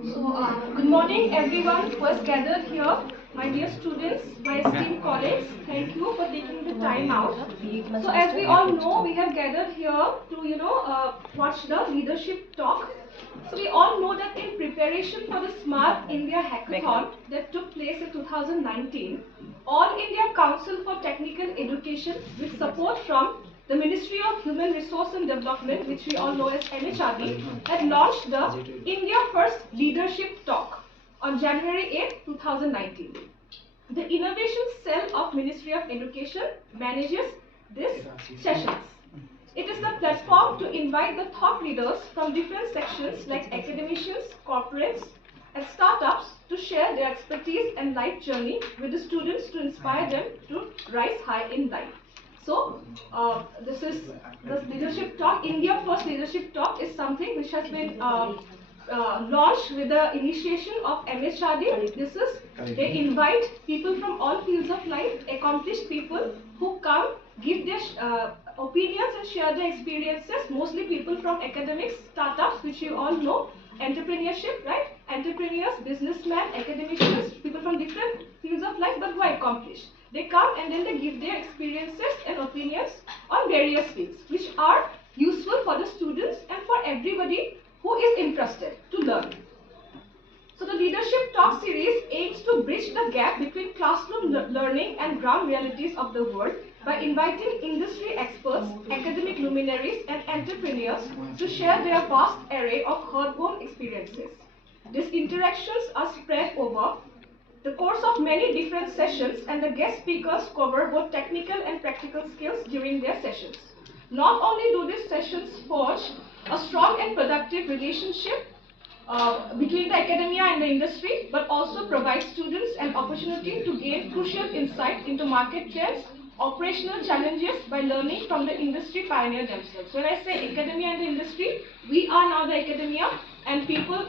Good morning everyone who has gathered here. My dear students, my esteemed colleagues, thank you for taking the time out. So as we all know, we have gathered here to watch the leadership talk. So we all know that in preparation for the Smart India Hackathon that took place in 2019, All India Council for Technical Education, with support from the Ministry of Human Resource and Development, which we all know as MHRD, had launched the India First Leadership Talk on January 8, 2019. The Innovation Cell of Ministry of Education manages these sessions. It is the platform to invite the thought leaders from different sections like academicians, corporates, and startups to share their expertise and life journey with the students to inspire them to rise high in life. So, this is the leadership talk. India First Leadership Talk is something which has been launched with the initiation of MHRD. They invite people from all fields of life, accomplished people who come, give their opinions and share their experiences, mostly people from academics, startups, which you all know, entrepreneurship, right? Entrepreneurs, businessmen, academicians, people from different fields of life but who are accomplished. They come and then they give their experiences and opinions on various fields which are useful for the students and for everybody who is interested to learn. So the Leadership Talk series aims to bridge the gap between classroom learning and ground realities of the world by inviting industry experts, academic luminaries and entrepreneurs to share their vast array of hard-won experiences. These interactions are spread over the course of many different sessions, and the guest speakers cover both technical and practical skills during their sessions. Not only do these sessions forge a strong and productive relationship between the academia and the industry, but also provide students an opportunity to gain crucial insight into market trends, operational challenges by learning from the industry pioneer themselves. When I say academia and the industry, we are now the academia, and people,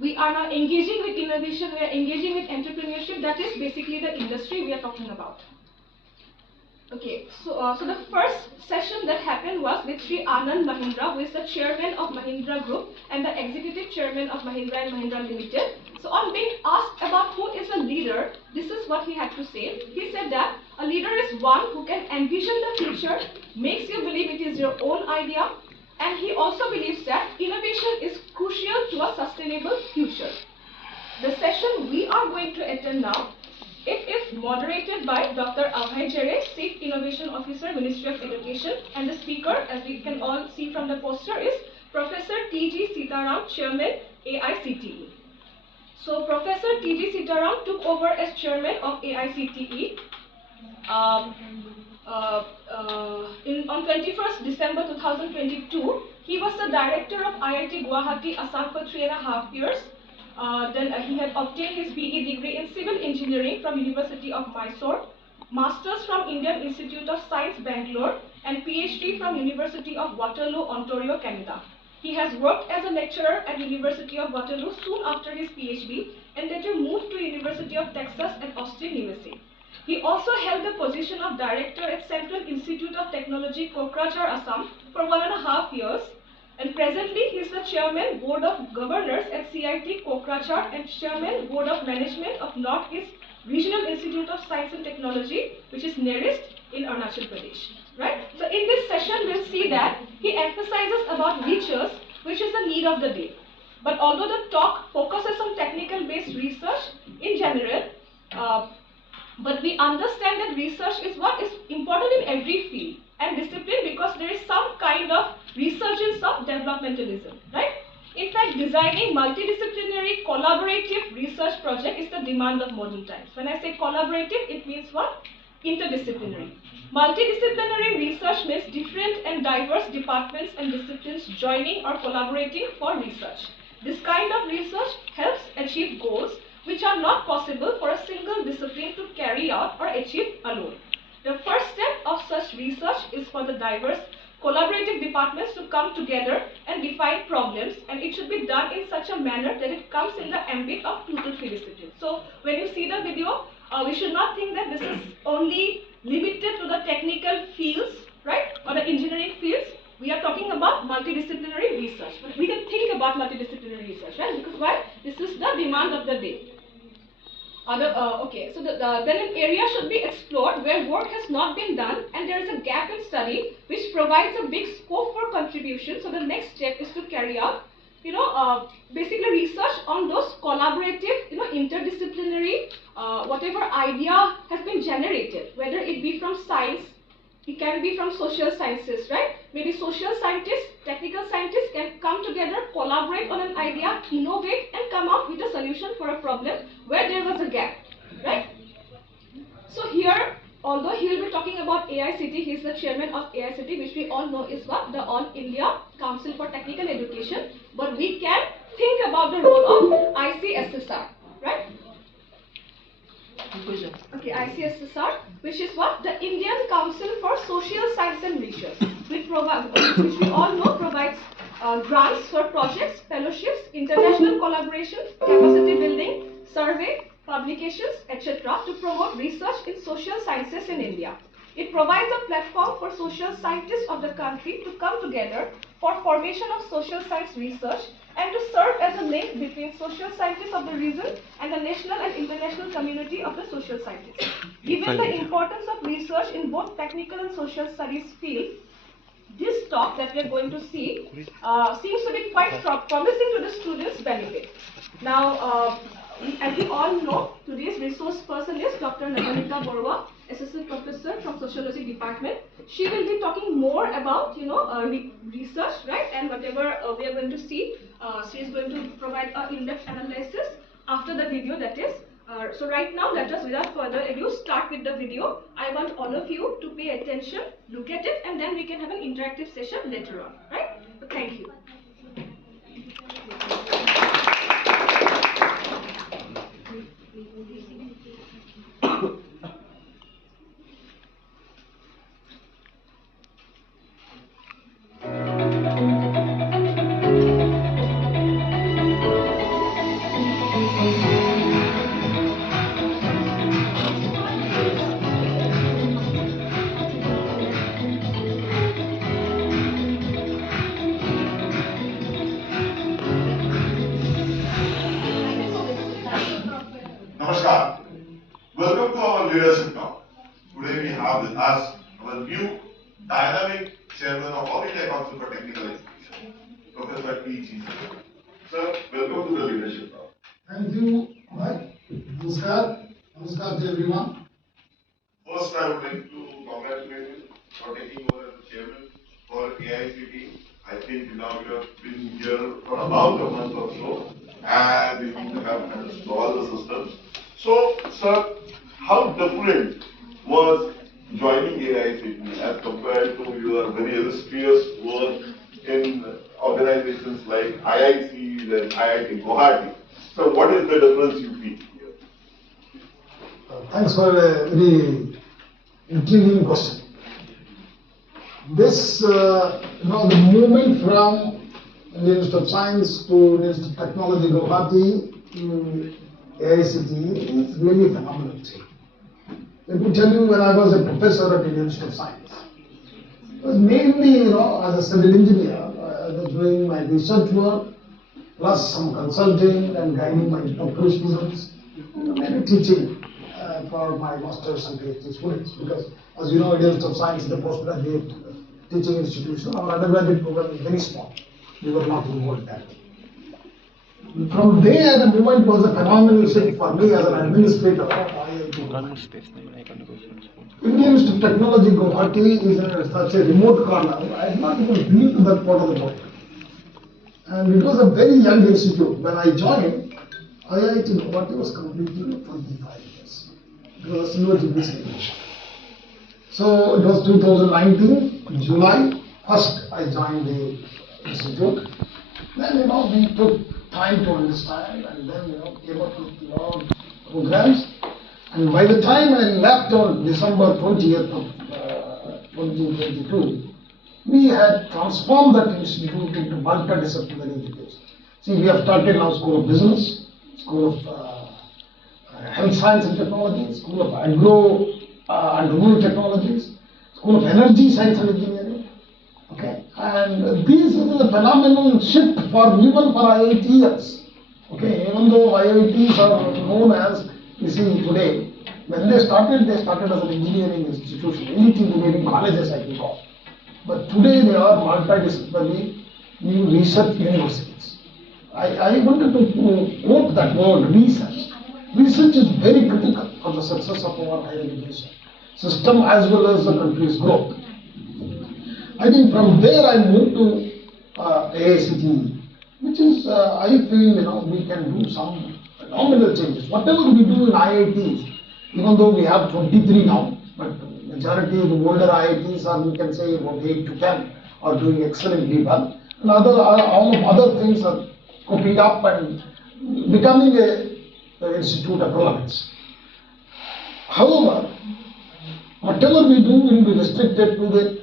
we are now engaging with innovation, we are engaging with entrepreneurship. That is basically the industry we are talking about. Okay, so the first session that happened was with Sri Anand Mahindra, who is the chairman of Mahindra Group and the executive chairman of Mahindra and Mahindra Limited. So on being asked about who is a leader, this is what he had to say. He said that a leader is one who can envision the future, makes you believe it is your own idea, and he also believes that innovation is crucial to a sustainable future. The session we are going to attend now, it is moderated by Dr. Abhay Jere, Chief Innovation Officer, Ministry of Education, and the speaker, as we can all see from the poster, is Professor T.G. Sitharam, Chairman, AICTE. So Professor T.G. Sitharam took over as Chairman of AICTE on 21st December 2022. He was the director of IIT Guwahati, Assam for 3.5 years. Then he had obtained his BE degree in Civil Engineering from University of Mysore, Masters from Indian Institute of Science, Bangalore, and PhD from University of Waterloo, Ontario, Canada. He has worked as a lecturer at University of Waterloo soon after his PhD and later moved to University of Texas at Austin, USA. He also held the position of director at Central Institute of Technology, Kokrajhar, Assam for 1.5 years. And presently, he is the Chairman, Board of Governors at CIT Kokrajhar and Chairman, Board of Management of Northeast Regional Institute of Science and Technology, which is nearest in Arunachal Pradesh. Right? So in this session, we'll see that he emphasizes about research, which is the need of the day. But although the talk focuses on technical-based research in general, but we understand that research is what is important in every field and discipline, because there is some kind of resurgence of developmentalism, right? In fact, designing multidisciplinary collaborative research project is the demand of modern times. When I say collaborative, it means what? Interdisciplinary. Multidisciplinary research means different and diverse departments and disciplines joining or collaborating for research. This kind of research helps achieve goals which are not possible for a single discipline to carry out or achieve alone. The first step of such research is for the diverse collaborative departments to come together and define problems, and it should be done in such a manner that it comes in the ambit of 2 to 3 disciplines. So when you see the video, we should not think that this is only limited to the technical fields, right, or the engineering fields. We are talking about multidisciplinary research. But we can think about multidisciplinary research, right? Because why? This is the demand of the day. Okay, so then an area should be explored where work has not been done and there is a gap in study which provides a big scope for contribution. So the next step is to carry out, basically research on those collaborative, interdisciplinary, whatever idea has been generated, whether it be from science, it can be from social sciences, right? Maybe social scientists, technical scientists can come together, collaborate on an idea, innovate and come up with a solution for a problem where there was a gap, right? So here, although he will be talking about AICT, he is the chairman of AICT, which we all know is what? The All India Council for Technical Education. But we can think about the role of ICSSR, right? Okay, ICSSR, which is what? The Indian Council for Social Science and Research, which we all know provides grants for projects, fellowships, international collaboration, capacity building, survey, publications, etc. to promote research in social sciences in India. It provides a platform for social scientists of the country to come together for formation of social science research and to serve as a link between social scientists of the region and the national and international community of the social scientists. Given the importance of research in both technical and social studies field, this talk that we are going to see seems to be quite promising to the students' benefit. Now, as we all know, today's resource person is Dr. Nagarika Borua, Assistant Professor from Sociology Department. She will be talking more about, research, right? And whatever we are going to see, she is going to provide an in-depth analysis after the video, that is. So right now, let us, without further ado, start with the video. I want all of you to pay attention, look at it, and then we can have an interactive session later on, right? So thank you. Namaskar. Welcome to our leadership talk. Today we have with us our new dynamic chairman of All India Council for Technical Education, Professor IIC Silapathar. Sir, welcome to the leadership talk. Thank you, Mike. Namaskar. Namaskar to everyone. First, I would like to congratulate you for taking over as the chairman for AICT. I think now you have been here for about a month or so, and you need to have managed all the systems. So, sir, how different was joining AICT as compared to your very illustrious work in organizations like IIC and IIT Guwahati? So, what is the difference you feel here? Thanks for a very intriguing question. This, the movement from Indian Institute of Science to Indian Institute of Technology, Guwahati to AICT is really a phenomenal change. Let me tell you, when I was a professor at Indian Institute of Science, it was mainly, as a civil engineer, I was doing my research work, plus some consulting and guiding my doctoral students, maybe teaching for my master's and PhD students, because as you know, Indian Institute of Science is the postgraduate teaching institution. Our undergraduate program is very small. We were not involved there. From there, the movement was a phenomenal shift for me as an administrator of IIT. Indian Institute of Technology Guwahati is such a remote corner. I had not even been to that part of the world. And it was a very young institute. When I joined, IIT Guwahati was completing 25 years. It was a silver jubilee celebration. So it was 2019, July 1st, I joined the institute. Then, we took time to understand and then, came up with a lot of programs. And by the time I left on December 20th of 2022, we had transformed that institute into multidisciplinary education. See, we have started now School of Business, School of Health Science and Technology, School of Agro and Rural Technologies, School of Energy Science and Engineering, okay, And this is a phenomenal shift for even for IITs. Okay, even though IITs are known as, you see today, when they started as an engineering institution, elite engineering colleges I think of. But today they are multidisciplinary new research universities. I wanted to quote that word, research. Research is very critical for the success of our higher education system as well as the country's growth. I think from there I moved to AICT, which is, I feel, we can do some phenomenal changes. Whatever we do in IITs, even though we have 23 now, but majority of the older IITs are, we can say, about 8 to 10 are doing excellently well. And all of other things are coping up and becoming an institute of relevance. However, whatever we do will be restricted to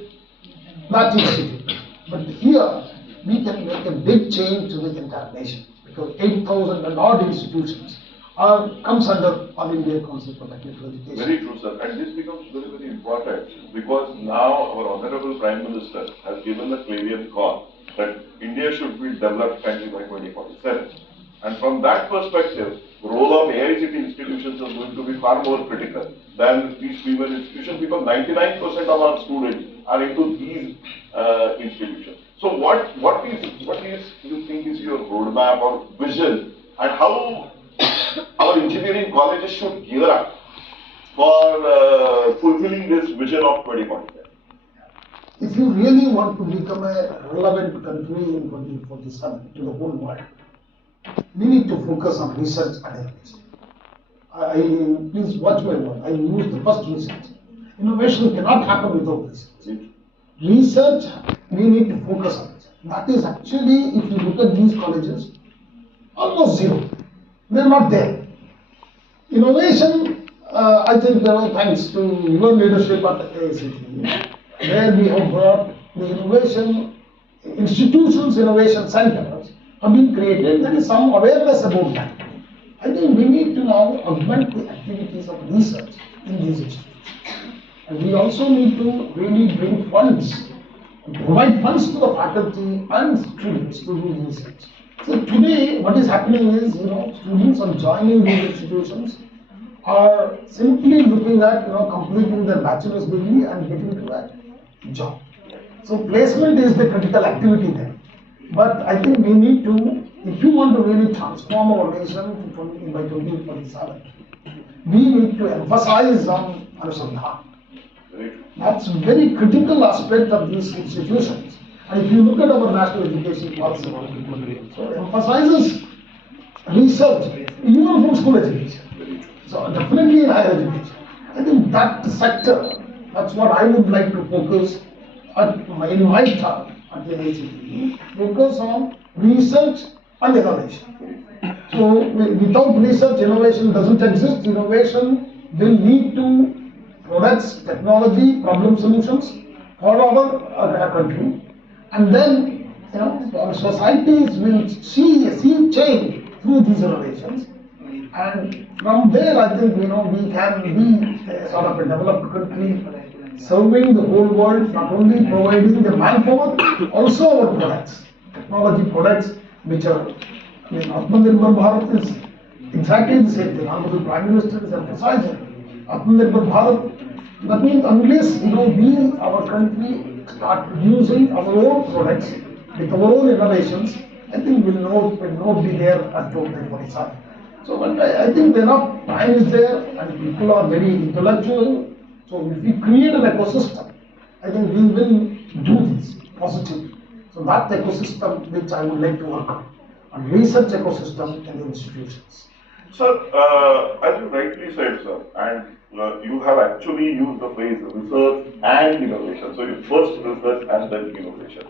that institute. But here, we can make a big change to the entire nation, because 8,000 and odd institutions comes under All India Council for Technical Education. Very true, sir. And this becomes very, very important, because now our Honorable Prime Minister has given a clarion call that India should be developed country by 2047. And from that perspective, the role of AICT institutions is going to be far more critical than these female institutions, because 99% of our students are into these institutions. So what is you think is your roadmap or vision, and how our engineering colleges should gear up for fulfilling this vision of 2047? If you really want to become a relevant country in 2047 to the whole world, we need to focus on research and innovation. Please watch my word. I use the first research. Innovation cannot happen without research. Research, we need to focus on it. That is actually, if you look at these colleges, almost zero. They are not there. Innovation, I think, thanks to your leadership at the AICT, where we have brought the innovation institutions, innovation centers have been created. There is some awareness about that. I think we need to now augment the activities of research in these institutions. And we also need to really bring funds, provide funds to the faculty and students to do research. So today, what is happening is, students are joining these institutions are simply looking at, completing their bachelor's degree and getting to a job. So placement is the critical activity there. But I think we need to, if you want to really transform our nation by 2047, we need to emphasize on Anusandhan. That's a very critical aspect of these institutions. And if you look at our national education policy, so it emphasizes research, even from school education. So definitely in higher education. I think that sector, that's what I would like to focus in my term at the IICT, focus on research and innovation. So without research, innovation doesn't exist. Innovation will lead to products, technology, problem solutions for our country, and then our societies will see change through these innovations, and from there I think we can be sort of a developed country, serving the whole world, not only providing the manpower, also our products, technology products, which are, Atmanirbhar Bharat is exactly the same thing. Honorable Prime Minister is emphasizing Atmanirbhar Bharat. That means unless we, our country, start using our own products with our own innovations, I think will not be there at 2047. So, but I think enough time is there, and people are very intellectual. So if we create an ecosystem, I think we will do this positively. So that ecosystem which I would like to work on research ecosystem in the institutions. Sir, as you rightly said, sir, and you have actually used the phrase research and innovation. So you first research and then innovation.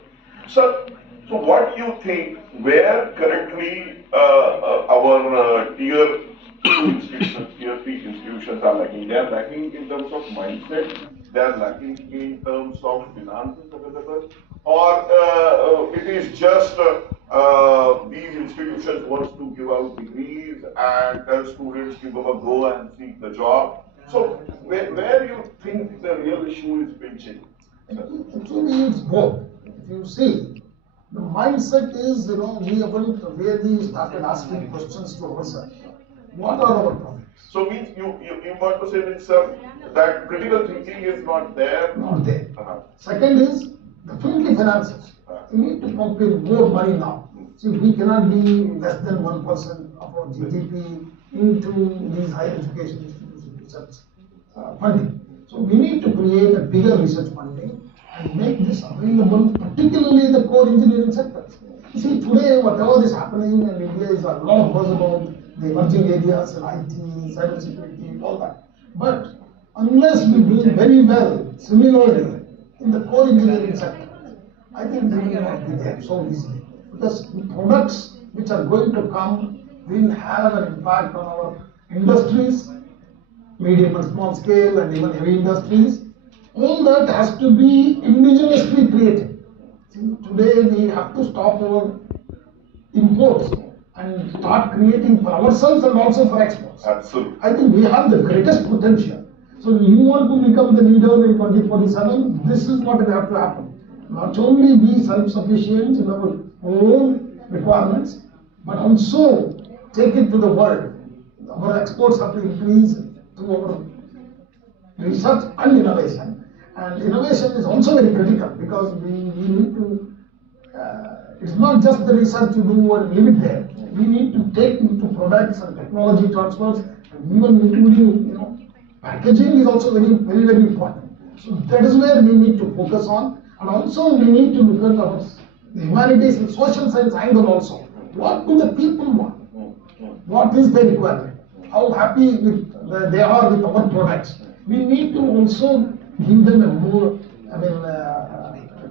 Sir, so what do you think, where currently our tier 2 institutions, tier 3 institutions are lacking? They are lacking in terms of mindset, they are lacking in terms of finances available, or it is just these institutions want to give out degrees and tell students to go and seek the job. So where do you think the real issue is pinching? Actually, it's both. If you see, the mindset is, we haven't really started asking questions to ourselves. What are our problems? So means you want to say, means, sir, that critical thinking is not there? Not there. Second is the filthy finances. We need to pump in more money now. See, we cannot be less than 1% of our GDP into these higher education institutions research funding. So we need to create a bigger research funding and make this available, particularly in the core engineering sector. You see, today whatever is happening in India is a lot of buzz about the emerging areas in IT, cybersecurity, all that. But unless we do very well, similarly, in the core engineering sector, I think we will not be there so easily. Because the products which are going to come will have an impact on our industries, medium and small scale and even heavy industries. All that has to be indigenously created. See, today we have to stop our imports and start creating for ourselves and also for exports. Absolutely. I think we have the greatest potential. So you want to become the leader in 2047, this is what will have to happen. Not only be self-sufficient in our own requirements, but also take it to the world. Our exports have to increase through our research and innovation. And innovation is also very critical because we need to, it's not just the research you do and leave it there. We need to take into products and technology transfers, and even including, packaging is also very, very, very important. So that is where we need to focus on. And also we need to look at the humanities and social science angle also. What do the people want? What is their requirement? How happy they are with our products? We need to also give them a more,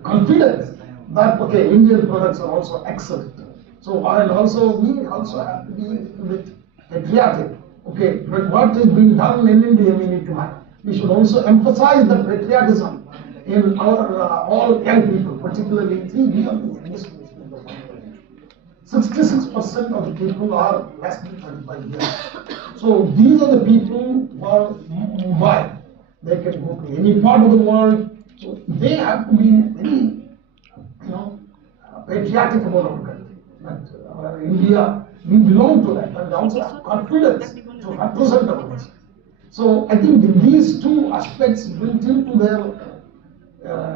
confidence that, okay, Indian products are also excellent. So, and also, we also have to be a bit patriotic. Okay, but what is being done in India, we need to mind. We should also emphasize the patriotism in our all young people, particularly we are the youngest nation in the world. 66% of the people are less than 35 years. So these are the people who are mobile. They can go to any part of the world. So they have to be very, patriotic about our country. But India, we belong to that, and also have confidence to represent our nation. So I think these two aspects built into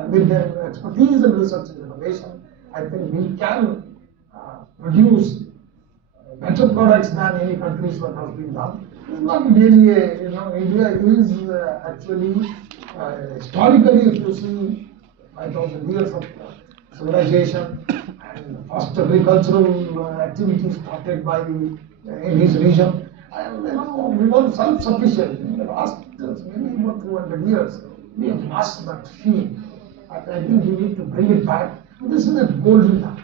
with their expertise in research and innovation, I think we can produce better products than any countries that has been done. It's not really, India is actually, historically, if you see 5,000 years of civilization and first agricultural activities started by in his region, and we were self-sufficient in the last maybe about 200 years. We have lost that field. I think we need to bring it back. This is a golden time.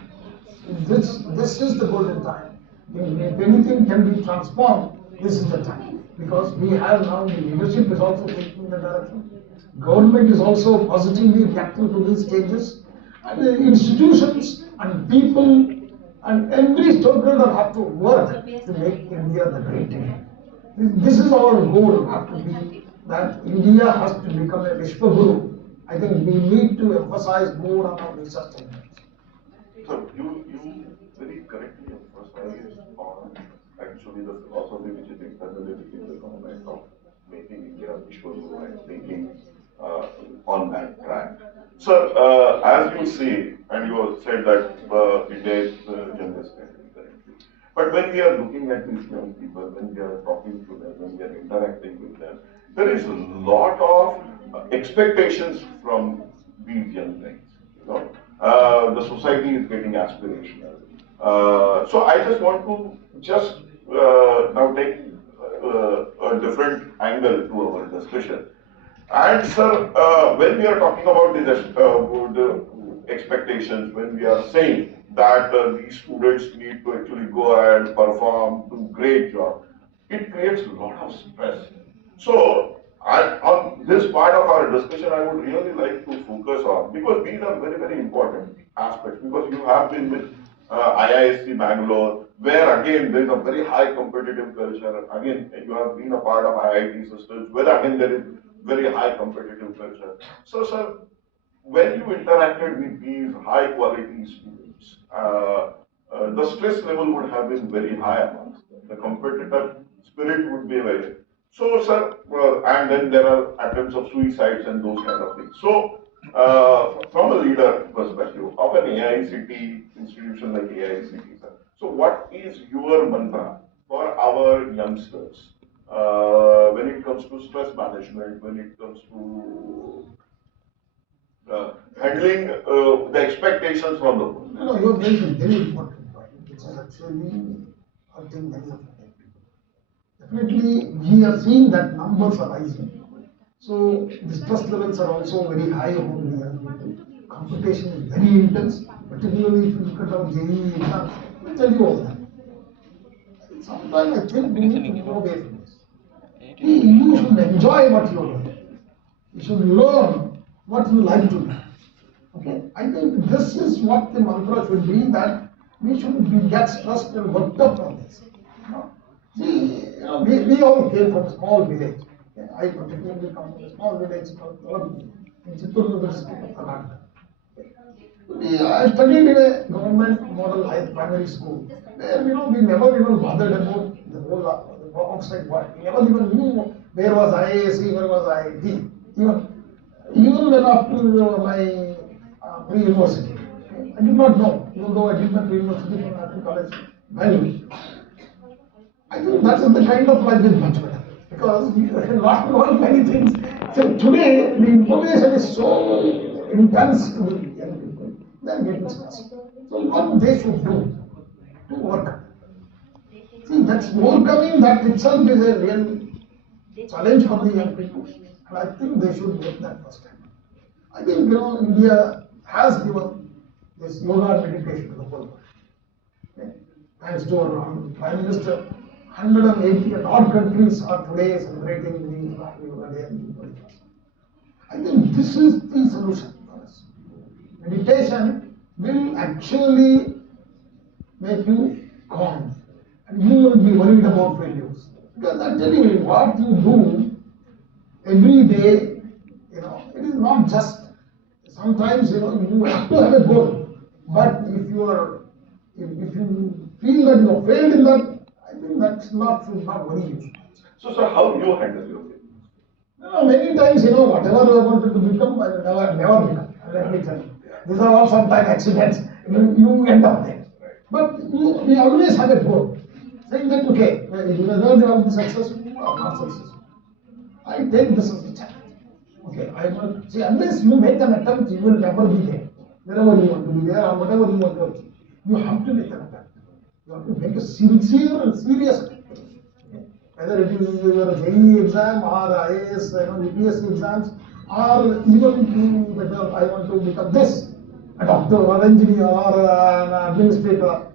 This is the golden time. If anything can be transformed, this is the time. Because we have now, the leadership is also taking the direction. Government is also positively reacting to these changes. And the institutions and people and every stakeholder have to work to make India the great India. This is our goal, have to be that India has to become a Vishwaguru. I think we need to emphasize more on our research techniques. So you very correctly emphasize on actually the philosophy which is internally within the government of making India Vishwaguru and making on that track. Sir, as you say, and you have said that India is the youngest country currently. But when we are looking at these young people, when we are talking to them, when we are interacting with them, there is a lot of expectations from these young guys. The society is getting aspirational. So I just want to now take a different angle to our discussion. And sir, when we are talking about the expectations, when we are saying that these students need to actually go ahead, perform, do great job, it creates a lot of stress. So, on this part of our discussion, I would really like to focus on, because these are very, very important aspects, because you have been with IIC Bangalore, where again there is a very high competitive culture. Again, you have been a part of IIT systems, where again there is very high competitive culture. So, sir, when you interacted with these high quality students, the stress level would have been very high amongst them. The competitive spirit would be very. So, sir, and then there are attempts of suicides and those kind of things. So, from a leader perspective of an AICT institution like AICT, sir, so what is your mantra for our youngsters when it comes to stress management, when it comes to handling the expectations from the board? You have raised a very important point, which is actually hurting many of them. Definitely, we are seeing that numbers are rising. So the stress levels are also very high among the young people. Competition is very intense, particularly if you look at our JEE exams. Let me tell you all that. Sometimes I think we need to move away from this. You should enjoy what you learn. You should learn what you like to do. Okay, I think this is what the mantra should be, that we should get stressed and worked up on this. See, we all came from a small village. Okay? I particularly come from a small village called in Chittoor district of Karnataka. I studied in a government model high primary school where we never even bothered about the whole outside world. We never even knew where was IIC, where was IIT. Even when after my pre-university, I did not know, even though I did my pre-university from National College, Bangalore. I think that is the kind of life is much better because we not learn many things. So today the information is so intense to the young people, they are getting stressed. So what they should do to overcome. See, that's overcoming that itself is a real challenge for the young people, and I think they should make that first step. I think India has given this yoga and meditation to the whole world. Okay? Thanks to our Prime Minister, 180 and odd countries are today celebrating the Yoga Day and the 21st. I think this is the solution for us. Meditation will actually make you calm and you will be worried about failures. Because I tell you, what you do every day, it is not just, sometimes, you have to have a goal. But if you feel that you have failed in that, I think that should not worry you. So, sir, how do you handle your failures? Many times, whatever you wanted to become, I will never become. Let me tell you. These are all sometimes accidents. You end up there. But we always have a goal. Saying that, okay, whether you will be successful or not successful, I take this as a challenge. Okay, I want, see, unless you make an attempt, you will never be there. Wherever you want to be there or whatever you want to achieve, you have to make an attempt. You have to make a sincere and serious attempt. Okay? Whether it is your JEE exam or IAS, UPSC exams, or even whether I want to become this, a doctor or engineer or an administrator.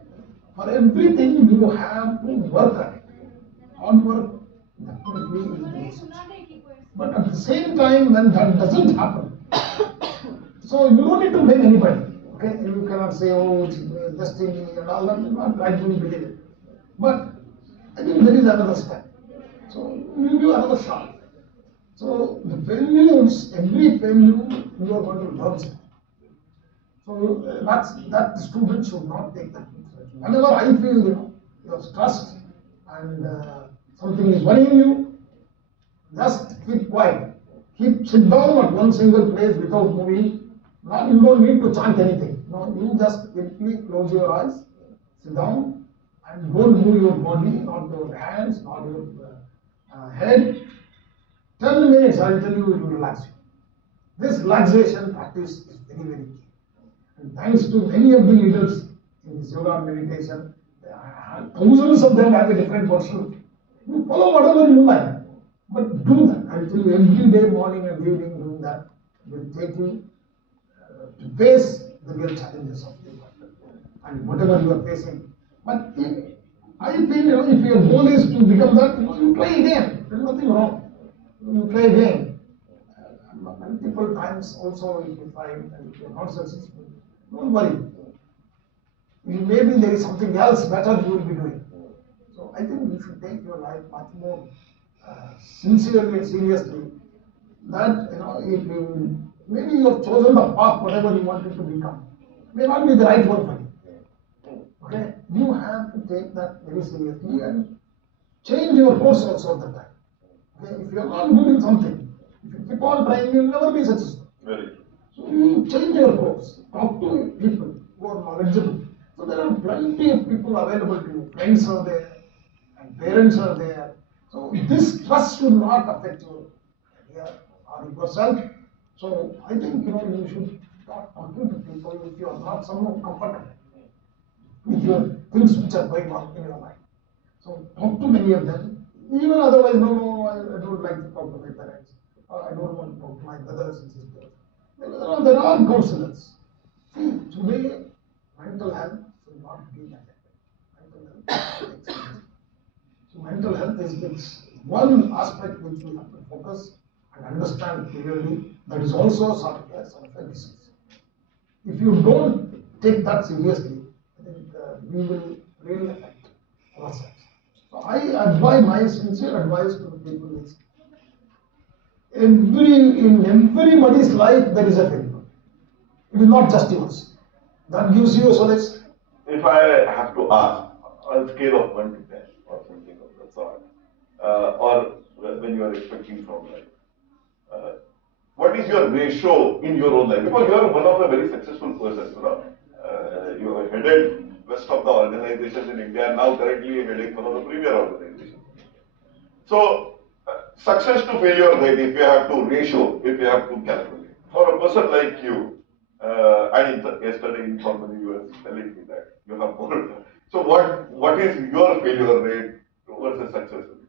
For everything you have to work at it. Hard work definitely is the basis. But at the same time, when that doesn't happen, so you don't need to blame anybody. Okay, you cannot say, oh, it's destiny and all that. Not right to believe it. But I think there is another step. So you do another shot. So the failures, every failure, you are going to learn something. So that student should not take that. Whenever I feel you're stressed and something is worrying you, just keep quiet. Sit down at one single place without moving. Now you don't need to chant anything. No, you just quickly close your eyes, sit down, and don't move your body, not your hands, not your head. 10 minutes, I'll tell you, it will relax you. This relaxation practice is very, very key. And thanks to many of the leaders in this yoga and meditation, thousands of them have a different version. You follow whatever you like, but do that. I tell you, every day, morning and evening, doing that will take you to face the real challenges of the world and whatever you are facing. But I feel, if your goal is to become that, you try again. There is nothing wrong. You try again. Multiple times also, if you try and if you are not successful, don't worry. Maybe there is something else better you will be doing. So I think you should take your life much more sincerely and seriously. That if you Maybe you have chosen the path, whatever you wanted to become. May not be the right one for you. Okay? You have to take that very seriously and change your course also at the time. Okay? If you are not good in something, if you keep on trying, you will never be successful. Very true. So you change your course. Talk to people who are knowledgeable. So there are plenty of people available to you. Friends are there, and parents are there. So this trust should not affect your career or yourself. So I think you should start talking to people if you are not somehow comfortable with your things which are going on in your life. So talk to many of them. Even otherwise, no, I don't like to talk to my parents, or I don't want to talk to my brothers and sisters. There are counselors. See, today mental health should not be neglected. Mental health is excellent. So mental health is one aspect which we have to focus and understand clearly. That is also sort of a disease. If you don't take that seriously, I think we will really affect ourselves. So I advise, my sincere advice to the people is, in everybody's life there is a failure. It is not just yours. That gives you a solace. If I have to ask, on a scale of 1 to 10 or something of that sort, or when you are expecting from life, what is your ratio in your own life? Because you are one of a very successful person, you have headed best of the organizations in India, and now currently heading one of the premier organizations. So, success to failure rate, if you have to ratio, if you have to calculate, for a person like you, and yesterday informally you were telling me that you have more. So what is your failure rate versus success rate?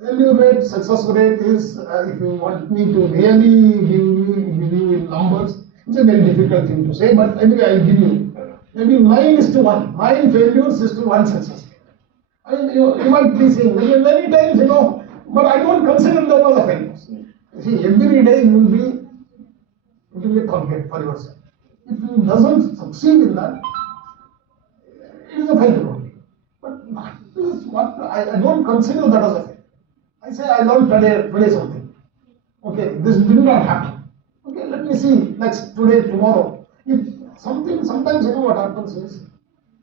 Failure rate, success rate is, if you want me to really give you in numbers, it's a very difficult thing to say, but anyway, I'll give you. Maybe 9:1. 9 failures is to 1 success. I mean, you might be saying, many times, but I don't consider them as a failures. You see, every day you will be a target for yourself. If you doesn't succeed in that, it is a failure only. But that is what I don't consider that as a failure. I say I learned today something. Okay, this did not happen. Okay, let me see today, tomorrow. If something, sometimes what happens is,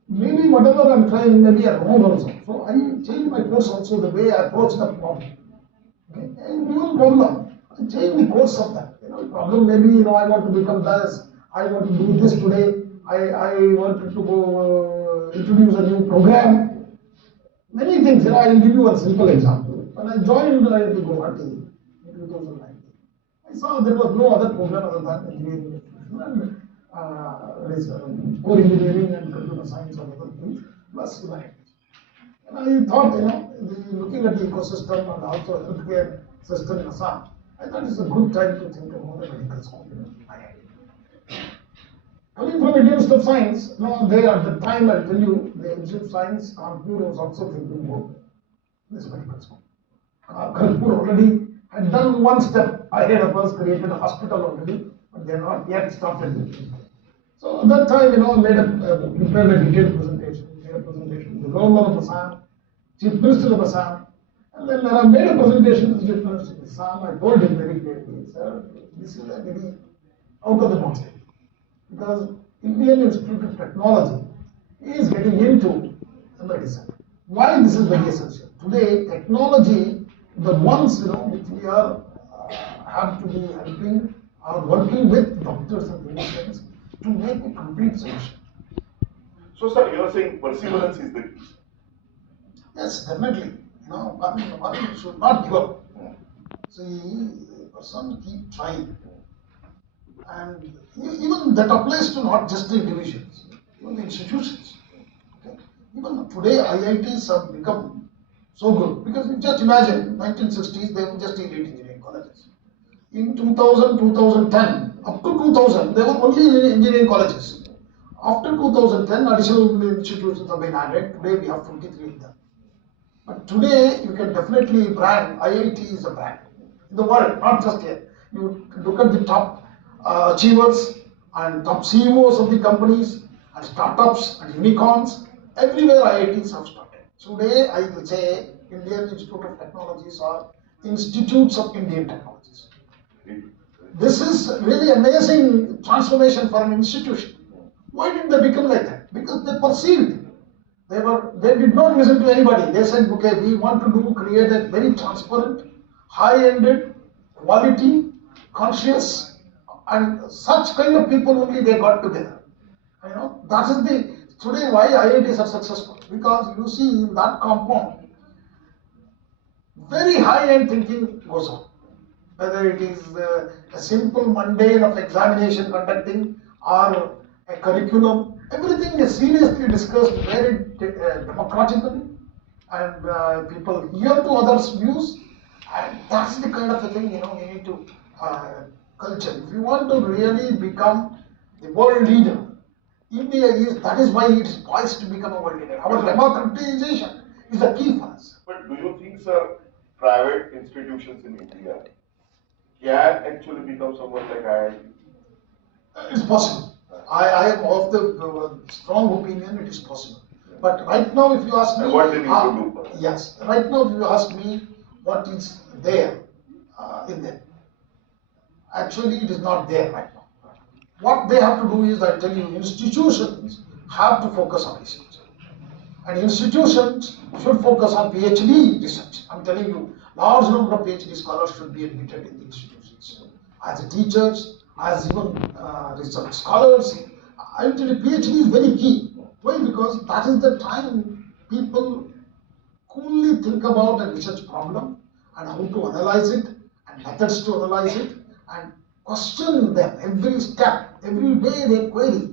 maybe whatever I'm trying, maybe I'm wrong also. So I change my course also, the way I approach the problem. Okay, and even problem, I change the course of that. Problem maybe, I want to become this, I want to do this today, I wanted to go introduce a new program. Many things, I will give you a simple example. When I joined IIT Guwahati in 2019, I saw there was no other program other than engineering and core engineering and computer science and other things, plus humanities. And I thought, looking at the ecosystem and also healthcare system in Assam, I thought it's a good time to think about a medical school in IIT. Coming from Indian Institute of Science, they at the time, I'll tell you, the Institute of Science, Kanpur was also thinking about this medical school. Kanpur already had done one step ahead of us, created a hospital already, but they have not yet started. So at that time, prepared a detailed presentation, to the governor of Assam, chief minister of Assam, and then when I made a presentation to the chief minister of Assam, I told him very clearly, sir, this is a very out of the box thing. Because Indian Institute of Technology is getting into medicine. Why this is very essential? Today, technology, the ones which we are have to be helping are working with doctors and clinicians to make a complete solution. So, sir, you are saying perseverance is the key. Yes, definitely. One should not give up. See, a person keep trying. And even that applies to not just the individuals, even the institutions. Okay? Even today, IITs have become so good because you just imagine, 1960s, they were just elite engineering colleges. In 2000, 2010, up to 2000, there were only engineering colleges. After 2010, additional institutions have been added. Today, we have 23 of them. But today, you can definitely brand, IIT is a brand in the world, not just here. You look at the top achievers and top CEOs of the companies and startups and unicorns, everywhere IITs have started. Today, I will say Indian Institute of Technologies are institutes of Indian technologies. This is really amazing transformation for an institution. Why did they become like that? Because they perceived. They did not listen to anybody. They said, okay, we want to create a very transparent, high-ended, quality, conscious, and such kind of people only they got together. That is today why IITs are successful. Because you see in that compound, very high-end thinking goes on. Whether it is a simple mundane of examination conducting or a curriculum, everything is seriously discussed very democratically, and people hear to others' views, and that's the kind of a thing we need to culture. If you want to really become the world leader, India that is why it is poised to become a world leader. Our democratization is the key for us. But do you think, sir, private institutions in India can actually become someone like IIT? It's possible. I am of the strong opinion it is possible. But right now, if you ask me, and what they need to do? Yes, right now, if you ask me what is there in them, actually it is not there right now. What they have to do is, I tell you, institutions have to focus on research. And institutions should focus on PhD research. I'm telling you, large number of PhD scholars should be admitted in the institutions. As teachers, as even research scholars, I tell you, PhD is very key. Why? Because that is the time people coolly think about a research problem and how to analyze it and methods to analyze it and question them every step, every way they query.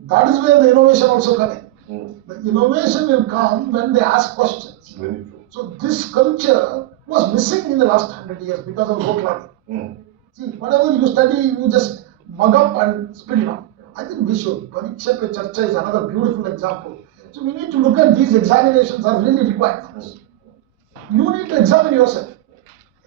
That is where the innovation also comes in. The innovation will come when they ask questions. Very true. So this culture was missing in the last 100 years because of rote learning. See, whatever you study, you just mug up and spit it out. I think we should. Pariksha Pe Charcha is another beautiful example. So we need to look at these examinations are really required for us. You need to examine yourself.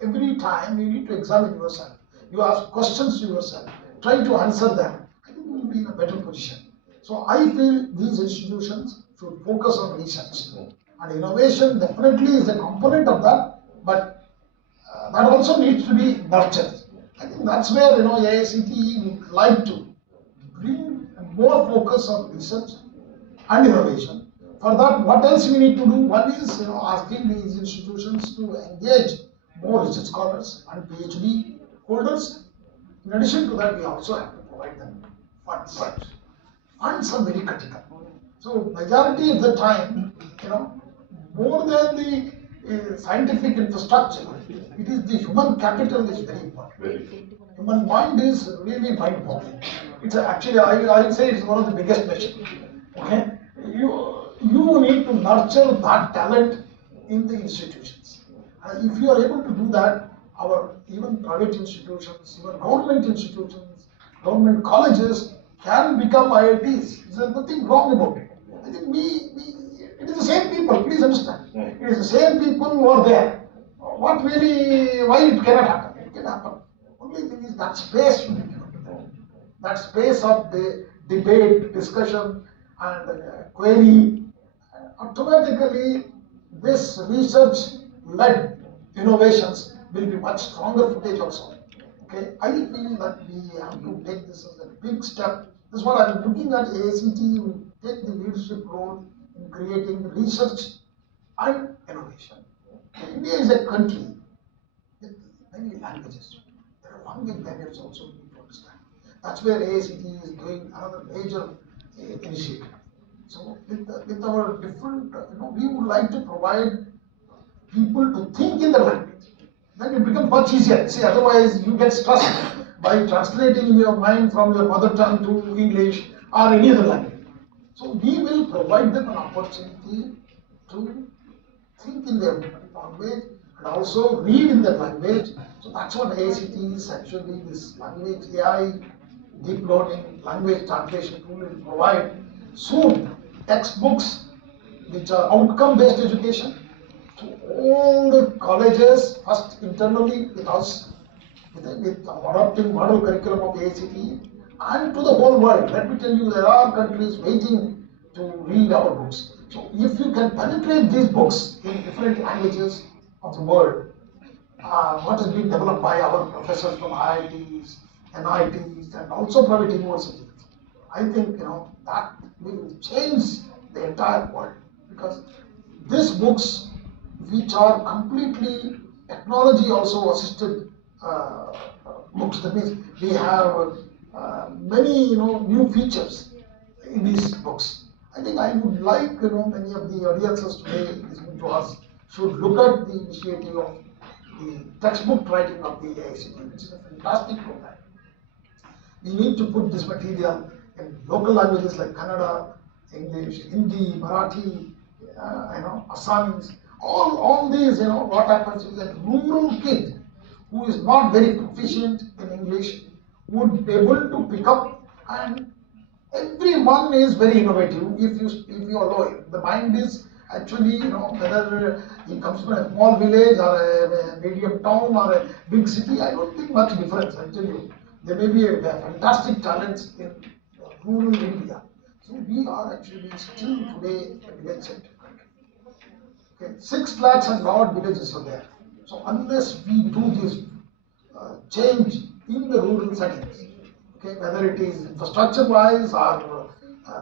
Every time you need to examine yourself. You ask questions to yourself. Try to answer them. I think you will be in a better position. So I feel these institutions should focus on research. And innovation definitely is a component of that, but that also needs to be nurtured. I think that's where AICTE would like to bring more focus on research and innovation. For that, what else we need to do? One is asking these institutions to engage more research scholars and PhD holders. In addition to that, we also have to provide them funds. Funds are very critical. So majority of the time, more than the scientific infrastructure, it is the human capital is very important. Human mind is really mind-boggling. It's actually, I would say, it's one of the biggest machines. Okay, you need to nurture that talent in the institutions. If you are able to do that, our even private institutions, even government institutions, government colleges can become IITs. There's nothing wrong about it. I think it is the same people, please understand. It is the same people who are there. Why it cannot happen? It can happen. Only thing is that space should be given to them. That space of the debate, discussion, and query. Automatically, this research-led innovations will be much stronger footage also. Okay, I feel that we have to take this as a big step. This is what I'm looking at. AICTE will take the leadership role in creating research and innovation. India is a country with many languages. There are language barriers also we need to understand. That's where AICTE is doing another major initiative. So with our different, we would like to provide people to think in the language. Then it becomes much easier. See, otherwise you get stressed by translating in your mind from your mother tongue to English or any other language. So we will provide them an opportunity to think in their language and also read in their language. So that's what AICTE is actually, this language AI, deep learning, language translation tool will provide. Soon, textbooks which are outcome-based education to all the colleges, first internally with us, with adopting model curriculum of AICTE, and to the whole world. Let me tell you, there are countries waiting to read our books. So if you can penetrate these books in different languages of the world, what has been developed by our professors from IITs, NITs, and also private universities. I think that will change the entire world, because these books, which are completely technology also assisted books, that means we have many new features in these books. I think I would like many of the audiences today listening to us should look at the initiative of the textbook writing of the IICT, which is a fantastic program. We need to put this material in local languages like Kannada, English, Hindi, Marathi, Assamese. All these, what happens is that rural kid who is not very proficient in English would be able to pick up, and everyone is very innovative if you allow him. The mind is actually, whether he comes from a small village or a medium town or a big city, I don't think much difference, I tell you. There may be a fantastic talents in rural India. So we are actually still today a village-centric country. Okay, 6 lakhs and odd villages are there. So unless we do this change in the rural settings, okay, whether it is infrastructure-wise or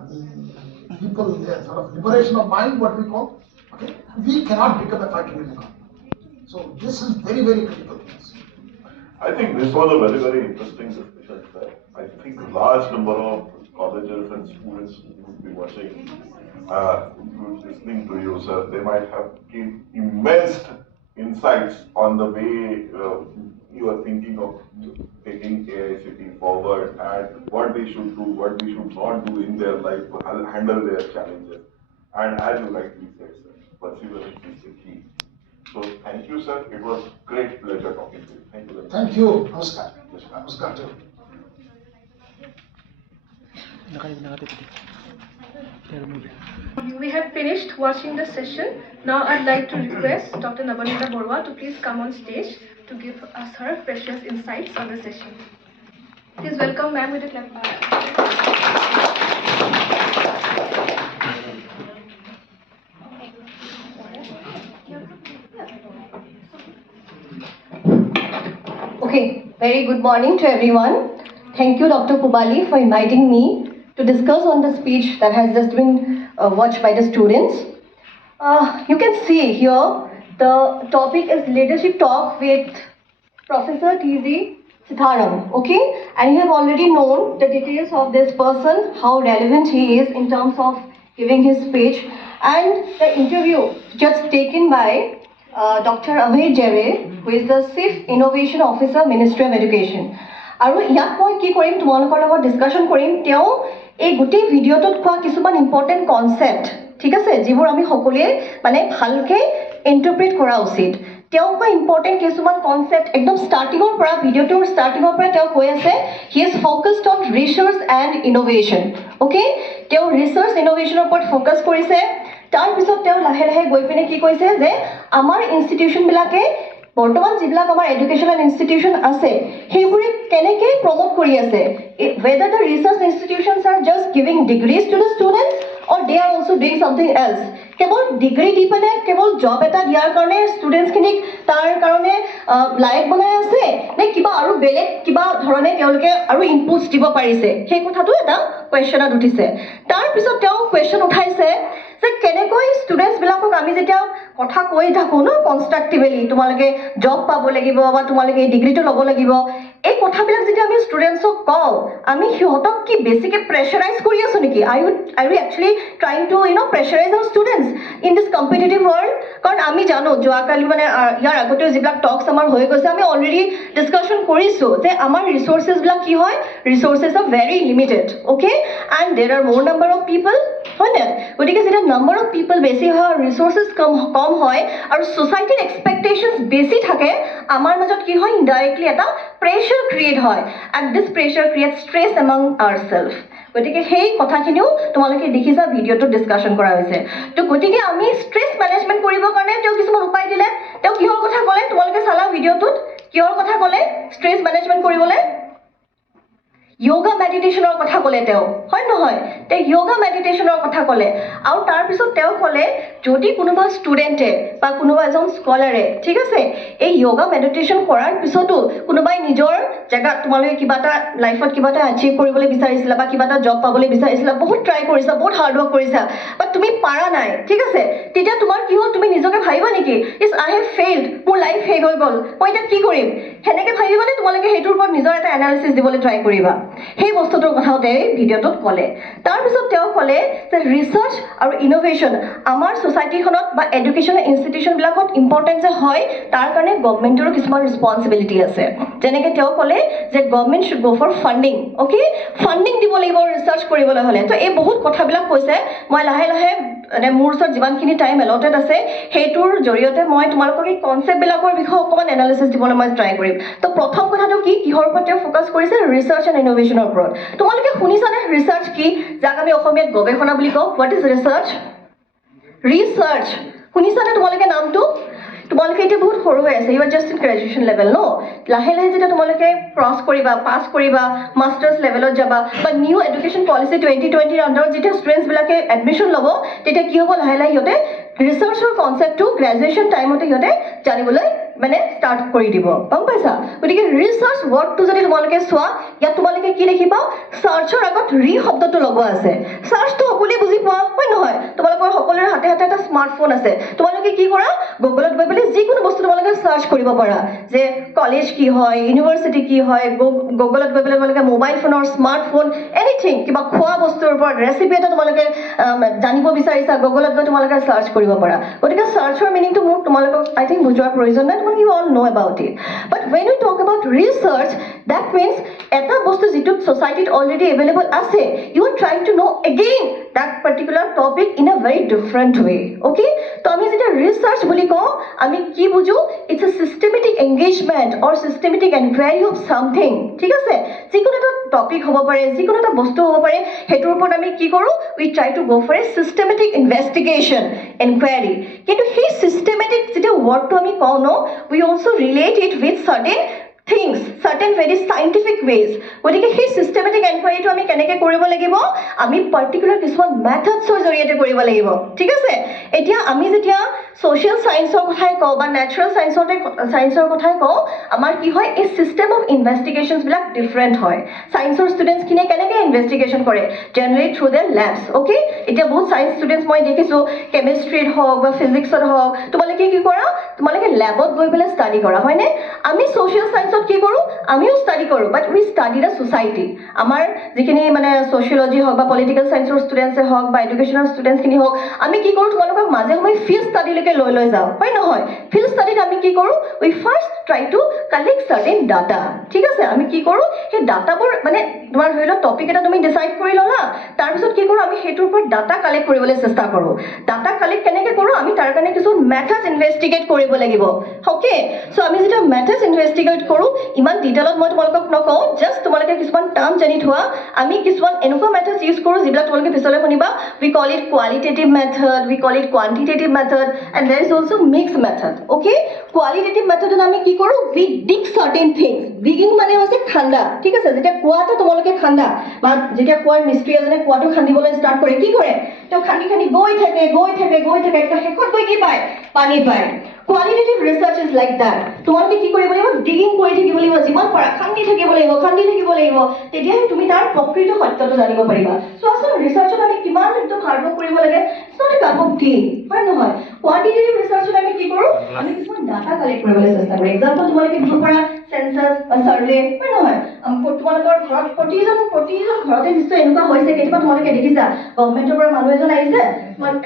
the people, sort of liberation of mind, what we call, okay, we cannot become a factory economy. So this is very, very critical. I think this was a very, very interesting discussion, sir. I think a large number of colleges and students who would be watching, listening to you, sir, they might have gained immense insights on the way you are thinking of taking IICT forward and what they should do, what they should not do in their life to handle their challenges. And as you rightly said, sir, perseverance is the key. So thank you, sir. It was great pleasure talking to you. Thank you very much. Thank you. Namaskar. Namaskar too. We have finished watching the session. Now I'd like to request Dr. Nabanita Borwa to please come on stage to give us her precious insights on the session. Please welcome ma'am with a clap. Okay, very good morning to everyone. Thank you, Dr. Pubali, for inviting me to discuss on the speech that has just been watched by the students. You can see here, the topic is Leadership Talk with Professor T.Z. Sitharam, okay? And you have already known the details of this person, how relevant he is in terms of giving his speech, and the interview just taken by Dr. Abhay Jere, who is the Chief Innovation Officer, Ministry of Education. আৰু ইয়াত মই কি কৰিম তোমালোকৰ লগত discussion কৰিম তেওঁ এই গুটি ভিডিওটোত কোৱা কিছুমান ইম্পৰ্টেন্ট কনসেপ্ট ঠিক আছে যিবোৰ আমি সকলোৱে মানে ভালকে ইন্টারপ্রেট কৰা উচিত তেওঁ কোৱা ইম্পৰ্টেন্ট কিছুমান কনসেপ্ট একদম স্টাৰ্টিংৰ পৰা ভিডিওটোৰ স্টাৰ্টিংৰ পৰা তেওঁ কৈ আছে he is focused on research and innovation okay তেওঁ ৰিসাৰ্চ ইনোভেশনৰ ওপৰত ফোকাস কৰিছে তাৰ পিছত তেওঁ লাহে লাহে গৈ পিনে কি কৈছে যে আমাৰ ইনষ্টিটিউশন বিলাকে বৰ্তমান যিবিলাক আমাৰ এডুকেশনাল ইনষ্টিটিউশন আছে সেইবোৰে কেনেকৈ প্ৰমোট কৰি আছে whether the research institutions are just giving degrees to the students or they are also doing something else কেৱল ডিগ্ৰী দি পিনে কেৱল জব এটা দিয়াৰ কাৰণে ষ্টুডেণ্টছখিনিক তাৰ কাৰণে লাইক বনাই আছে নে কিবা আৰু বেলেগ কিবা ধৰণে তেওঁলোকে আৰু ইনপুটছ দিব পাৰিছে সেই কথাটো এটা কুৱেশ্যনত উঠিছে তাৰপিছত তেওঁ কুৱেশ্যন উঠাইছে যে কেনেকৈ ষ্টুডেণ্টছবিলাকক আমি যেতিয়া কথা কৈ থাকোঁ ন কনষ্ট্ৰাক্টিভলি তোমালোকে জব পাব লাগিব বা তোমালোকে এই ডিগ্ৰীটো ল'ব লাগিব এই কথাবিলাক যেতিয়া আমি ষ্টুডেণ্টছক কওঁ আমি সিহঁতক কি বেছিকৈ প্ৰেছাৰাইজ কৰি আছোঁ নেকি I we actually trying to pressurise our students in this competitive world কাৰণ আমি জানো যোৱাকালি মানে ইয়াৰ আগতেও যিবিলাক টকছ আমাৰ হৈ গৈছে আমি অলৰেডি ডিছকাশ্যন কৰিছোঁ যে আমাৰ ৰিচোৰ্চেছবিলাক কি হয় resources R very limited okay and দেৰ আৰ মোৰ নাম্বাৰ অফ পিপল হয়নে গতিকে যেতিয়া নাম্বাৰ অফ পিপল বেছি হয় ৰিচোৰ্চেছ কম হয় আৰু ছ'চাইটিৰ এক্সপেক্টেশ্যনছ বেছি থাকে আমাৰ মাজত কি হয় ইনডাইৰেক্টলি এটা প্ৰেছাৰ ক্ৰিয়েট হয় and this pressure create stress among our self গতিকে সেই কথাখিনিও তোমালোকে দেখিছা ভিডিঅ'টোত ডিছকাশ্যন কৰা হৈছে তো গতিকে আমি ষ্ট্ৰেছ মেনেজমেণ্ট কৰিবৰ কাৰণে তেওঁ কিছুমান উপায় দিলে তেওঁ কিহৰ কথা ক'লে তোমালোকে চালা ভিডিঅ'টোত কিহৰ কথা ক'লে ষ্ট্ৰেছ মেনেজমেণ্ট কৰিবলৈ yoga meditation-or কথা ক'লে তেওঁ হয় নহয় তে yoga meditation-or কথা ক'লে আৰু তাৰ পিছত তেওঁ ক'লে যদি কোনোবা ষ্টুডেণ্টে বা কোনোবা এজন স্কলাৰে ঠিক আছে এই yoga meditation কৰাৰ পিছতো কোনোবাই নিজৰ জায়গাত তোমালোকে কিবা এটা লাইফত কিবা এটা achieve কৰিবলৈ বিচাৰিছিলা বা কিবা এটা জব পাবলৈ বিচাৰিছিলা বহুত ট্ৰাই কৰিছা বহুত হাৰ্ড ওয়াৰ্ক কৰিছা বাট তুমি পাৰা নাই ঠিক আছে তেতিয়া তোমাৰ কি হ'ল তুমি নিজকে ভাবিবা নেকি ইজ আই হেভ ফেইলড মোৰ লাইফ শেষ হৈ গ'ল মই এতিয়া কি কৰিম হেনেকে ভাবিবানে তোমালোকে হেইটোৰ ওপৰত নিজৰ এটা এনালাইসিস দিবলৈ ট্ৰাই কৰিবা সেই বস্তুটোৰ কথাতে ভিডিওটোত ক'লে তাৰ পিছত তেওঁ ক'লে যে ৰিসাৰ্চ আৰু ইনোভেশন আমাৰ সোসাইটিখনত বা এডুকেশনাল ইনষ্টিটিউশন বিলাকত ইম্পৰ্টেন্ট যে হয় তাৰ কাৰণে গভৰ্নমেন্টৰো কিছুমান ৰেসপন্সিবিলিটি আছে যেনেকৈ তেওঁ ক'লে যে government should go for funding okay funding দিব লাগিব ৰিসাৰ্চ কৰিবলৈ হলে তো এই বহুত কথাবিলাক কৈছে মই লাহে লাহে মানে মোৰ ওচৰত যিমানখিনি টাইম এলটেড আছে হেইটোৰ জৰিয়তে মই তোমালোকক এই কনসেপ্ট বিলাকৰ বিষয়ে অকমান এনালাইসিস দিবলৈ মই ট্ৰাই কৰিম তো প্ৰথম কথাটো কি কিহৰ ওপৰত ফোকাস কৰিছে ৰিসাৰ্চ এণ্ড ইনোভেশনৰ ওপৰত তোমালোকে শুনিছানে ৰিসাৰ্চ কি যাক আমি অসমীয়াত গৱেষণা বুলি কওঁ হোৱাট ইজ ৰিসাৰ্চ ৰিসাৰ্চ শুনিছানে তোমালোকে নামটো তোমালোকে এতিয়া বহুত সৰু হৈ আছে you are just in graduation level ন লাহে লাহে যেতিয়া তোমালোকে ক্ৰছ কৰিবা পাছ কৰিবা মাষ্টাৰ্ছ লেভেলত যাবা বা নিউ এডুকেশ্যন পলিচি 2020 ৰ আণ্ডাৰত যেতিয়া ষ্টুডেণ্টছ বিলাকে এডমিশ্যন ল'ব তেতিয়া কি হ'ব লাহে লাহে সিহঁতে ৰিসাৰ্চৰ কনসেপ্টটো গ্ৰেজুৱেশ্যন টাইমতে সিহঁতে জানিবলৈ মানে স্টাৰ্ট কৰি দিব গম পাইছা গতিকে ৰিসাৰ্চ ৱৰ্ডটো যদি তোমালোকে চোৱা ইয়াত তোমালোকে কি দেখিবা সাৰ্চৰ আগত ৰি শব্দটো লগোৱা আছে সাৰ্চটো সকলোৱে বুজি পোৱা হয় নহয় তোমালোকৰ সকলোৰে হাতে হাতে এটা স্মাৰ্টফোন আছে তোমালোকে কি কৰা গুগলত গৈ পেলাই যিকোনো বস্তু তোমালোকে সাৰ্চ কৰিব পাৰা যে কলেজ কি হয় ইউনিভাৰ্চিটি কি হয় গুগলত গৈ পেলাই তোমালোকে মোবাইল ফোনৰ স্মাৰ্টফোন এনিথিং কিবা খোৱা বস্তুৰ ওপৰত ৰেচিপি এটা তোমালোকে জানিব বিচাৰিছা গুগলত গৈ তোমালোকে সাৰ্চ কৰিব পাৰা গতিকে সাৰ্চৰ মিনিংটো মোৰ তোমালোকক আই থিংক বুজোৱাৰ প্ৰয়োজন নাই you all know about it but when we talk about research that means eta bostu jitu society already available ase you are trying to know again that particular topic in a very different way okay to ami jeta research boli ko ami ki buju it's a systematic engagement or systematic inquiry of something ঠিক আছে যিকোনো এটা topic হ'ব পাৰে যিকোনো এটা বস্তু হ'ব পাৰে হেতুৰ ওপৰত আমি কি কৰো we try to go for a systematic investigation inquiry কিন্তু সেই systematic যেটা wordটো আমি কওঁ ন we also relate it with certain things certain very scientific ways গতিকে সেই systematic inquiry টো আমি কেনেকৈ কৰিব লাগিব আমি পাৰ্টিকুলাৰ কিছুমান মেথডছৰ জৰিয়তে কৰিব লাগিব ঠিক আছে এতিয়া আমি যেতিয়া social science-ৰ কথাই কওঁ বা natural science-ৰ কথাই কওঁ আমাৰ কি হয় এই system of investigations black different হয় science-ৰ students খিনিয়ে কেনেকৈ investigation কৰে generally through their labs okay এতিয়া বহুত science students মই দেখিছো chemistry-ত হওক বা physics-ত হওক তোমালোকে কি কৰা তোমালোকে ল্যাবত গৈ পেলাই ষ্টাডি কৰা হয়নে আমি social science-ত কি কৰো আমিও ষ্টাডি কৰো but we study the society আমাৰ যিখিনি মানে sociology হওক বা political science-ৰ students হওক বা educational students খিনি হওক আমি কি কৰো তোমালোকক মাজে সময়ে field study লৈকে লৈ যাও হয় নহয় field study-ত আমি কি কৰো we first try to collect certain data ঠিক আছে আমি কি কৰো সেই ডাটাবোৰ মানে তোমাৰ ধৰি লও টপিক এটা তুমি ডিসাইড কৰি ললা তাৰ পিছত কি কৰো আমি হেতুৰ ওপৰত ডাটা কালেক্ট কৰিবলৈ চেষ্টা কৰো ডাটা কালেক্ট কেনেকৈ কৰো আমি তাৰ কাৰণে কিছু মেথডছ ইনভেষ্টিগেট কৰিব লাগিব ওকে সো আমি যেটা মেথডছ ইনভেষ্টিগেট কৰো ইমান ডিটেইলত মই তোমালোকক নকওঁ জাস্ট তোমালোকে কিছুমান টাৰ্ম জানি থোৱা আমি কিছুমান এনেকুৱা মেথডছ ইউজ কৰো যিবিলাক তোমালোকে পিছলৈ শুনিবা we call it qualitative method we call it quantitative method and there is also mixed method okay qualitative method আমি কি কৰো we dig certain things digging মানে হৈছে খান্দা ঠিক আছে যেতিয়া কুৱাটো তোমালোকে খান্দা বা যেতিয়া কুৱাৰ মিস্ত্ৰী এজনে কুৱাটো খান্দিবলৈ ষ্টাৰ্ট কৰে কি কৰে তো খান্দি গৈ থাকে একটা শেষত গৈ কি পায় পানী পায় qualitative research is like that তোমালোকে কি কৰিব লাগিব digging কৰি থাকিব লাগিব যিমান পাৰা খান্দি থাকিব লাগিব তেতিয়া তুমি তাৰ প্ৰকৃত সত্যটো জানিব পাৰিবা সো আসলে ৰিসাৰ্চত আমি কিমান একদম হাৰ্ড ৱৰ্ক কৰিব লাগে সো এটা কাম টি হয় নহয় quantitative researchত আমি কি কৰো আমি কিছুমান ডাটা কালেক্ট কৰিবলৈ চেষ্টা কৰো এক্সাম্পল তোমালোকে দিব পাৰা সেন্সাস বা সাৰ্ভে হয় নহয় তোমালোকৰ ঘৰত প্ৰতিজন ঘৰতে নিশ্চয় এনেকুৱা হৈছে কেতিয়াবা তোমালোকে দেখিছা গভৰ্নমেন্টৰ পৰা মানুহ এজন আহিছে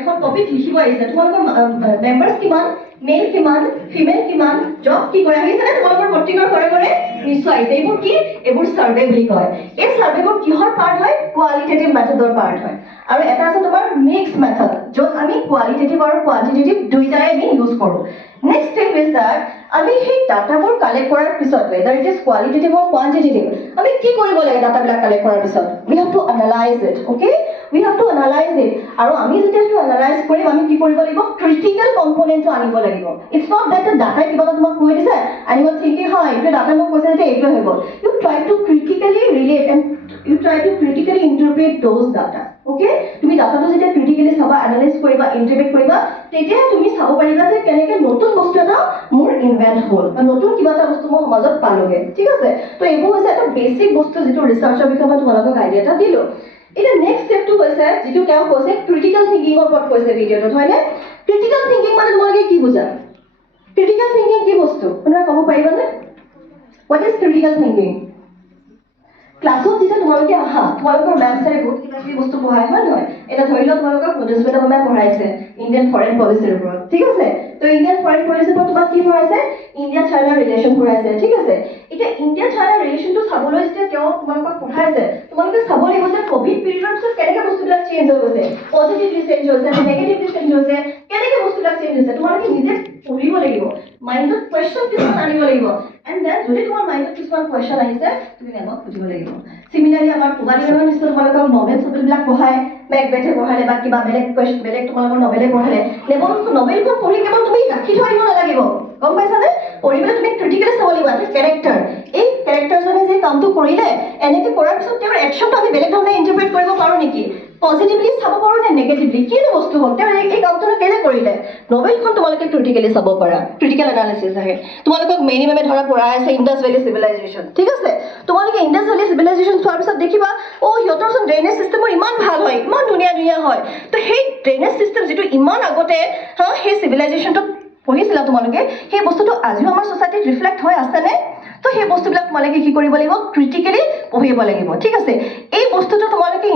এখন টপিক লিখিব আহিছে তোমালোকৰ মেম্বাৰ্স কিমান মেল কিমান ফিমেল কিমান জব কি কৰে আহিছে না তোমালোকৰ প্ৰতিকৰ ঘৰে নিশ্চয় আহিছে এইবোৰ সাৰ্ভে বুলি কয় এই সাৰ্ভেবোৰ কিহৰ পাৰ্ট হয় কোৱালিটেটিভ মেথডৰ পাৰ্ট হয় আৰু এটা আছে তোমাৰ মিক্স মেথড য'ত আমি কোৱালিটেটিভ আৰু কোৱান্টিটেটিভ দুইটাই আমি ইউজ কৰো Next step is that আমি সেই ডাটাবোৰ কালেক্ট কৰাৰ পিছত whether it is qualitative or quantitative আমি কি কৰিব লাগে ডাটাবিলাক কালেক্ট কৰাৰ পিছত we have to analyze it okay we have to analyze it আৰু আমি যেতিয়া to analyze কৰিম আমি কি কৰিব লাগিব critical component টো আনিব লাগিব it's not that the data কিবা তোমাক কৈ দিছে and you are thinking হয় এইটো ডাটা মোক কৈছে যে এইটো হ'ব you try to critically relate and you try to critically interpret those data okay তুমি ডাটাটো যেতিয়া critically চাবা analyze কৰিবা interpret কৰিবা তেতিয়া তুমি চাব পাৰিবা যে কেনেকৈ নতুন বস্তু এটা মোৰ ইনভেন্ট হ'ল বা নতুন কিবা এটা বস্তু মই সমাজত পালোগে ঠিক আছে তো এইবোৰ হৈছে এটা বেসিক বস্তু যেটো ৰিসাৰ্চৰ বিষয়ে মই তোমালোকক আইডিয়া এটা দিলো এটা নেক্সট ষ্টেপটো হৈছে যেটো কেও কৈছে ক্ৰিটিকেল থিংকিংৰ ওপৰত কৈছে ভিডিঅ'টোত হয়নে ক্ৰিটিকেল থিংকিং মানে তোমালোকে কি বুজা ক্ৰিটিকেল থিংকিং কি বস্তু কোনোবা ক'ব পাৰিবানে what is critical thinking ক্লাছত যেতিয়া তোমালোকে আহা তোমালোকৰ মেম ছাৰে বহুত কিবা কিবি বস্তু পঢ়ায় হয় নহয় এটা ধৰি লওক তোমালোকক মডেৰেটৰ মেমে পঢ়াইছে ইণ্ডিয়ান ফৰেন পলিচিৰ ওপৰত ঠিক আছে তো ইণ্ডিয়ান ফৰেন পলিচিৰ ওপৰত তোমাক কি পঢ়াইছে ইণ্ডিয়া চাইনা ৰিলেশ্যন পঢ়াইছে ঠিক আছে এতিয়া ইণ্ডিয়া চাইনা ৰিলেশ্যনটো চাবলৈ যেতিয়া তেওঁ তোমালোকক পঢ়াইছে তোমালোকে চাব লাগিব যে কোভিড পিৰিয়ডৰ পিছত কেনেকৈ বস্তুবিলাক চেঞ্জ হৈ গৈছে পজিটিভলি চেঞ্জ হৈছে নেগেটিভলি চেঞ্জ হৈছে কেনেকৈ বস্তুবিলাক চেঞ্জ হৈছে তোমালোকে নিজে পঢ়িব লাগিব মাইণ্ডত কুৱেশ্যন কিছুমান আনিব লাগিব and then যদি তোমাৰ মাইণ্ডত কিছুমান কুৱেশ্যন আহিছে তুমি মেমক সুধিব লাগিব সিমিলাৰলি আমাৰ পুবালি মেমৰ নিশ্চয় তোমালোকক নভেল ছবিবিলাক পঢ়ায় মেকবেথে পঢ়ালে বা কিবা বেলেগ কুৱেশ্যন বেলেগ তোমালোকৰ নভেলে পঢ়ালে নভেলখন পঢ়ি কেৱল তুমি ৰাখি থৈ আহিব নালাগিব গম পাইছানে পঢ়িবলৈ তুমি ক্ৰিটিকেলি চাব লাগিব এটা কেৰেক্টাৰ এই কেৰেক্টাৰজনে যে কামটো কৰিলে এনেকৈ কৰাৰ পিছত তেওঁৰ একশ্যনটো আমি বেলেগ ধৰণে ইণ্টাৰপ্ৰেট কৰিব পাৰোঁ নেকি পজিটিভলি চাব পাৰোঁ নে নেগেটিভলি কিনো বস্তু হ'ল তেওঁ এই কামটো কেনে কৰিলে নভেলখন তোমালোকে ক্ৰিটিকেলি চাব পাৰা ক্ৰিটিকেল এনালিচিছ আহে তোমালোকক মেইনি মেমে ধৰা পঢ়াই আছে ইণ্ডাছ ভেলী চিভিলাইজেশ্যন ঠিক আছে তোমালোকে ইণ্ডাছ ভেলী চিভিলাইজেশ্যন চোৱাৰ পিছত দেখিবা সিহঁতৰ চোন ড্ৰেইনেজ চিষ্টেমৰ ইমান ভাল হয় ইমান ধুনীয়া হয় তো সেই ড্ৰেইনেজ চিষ্টেম যিটো ইমান আগতে সেই চিভিলাইজেশ্যনটো পঢ়িছিলা তোমালোকে সেই বস্তুটো আজিও আমাৰ ছ'চাইটিত ৰিফ্লেক্ট হৈ আছেনে তো সেই বস্তুবিলাক তোমালোকে কি কৰিব লাগিব ক্ৰিটিকেলি পঢ়িব লাগিব ঠিক আছে এই বস্তুটো তোমালোকে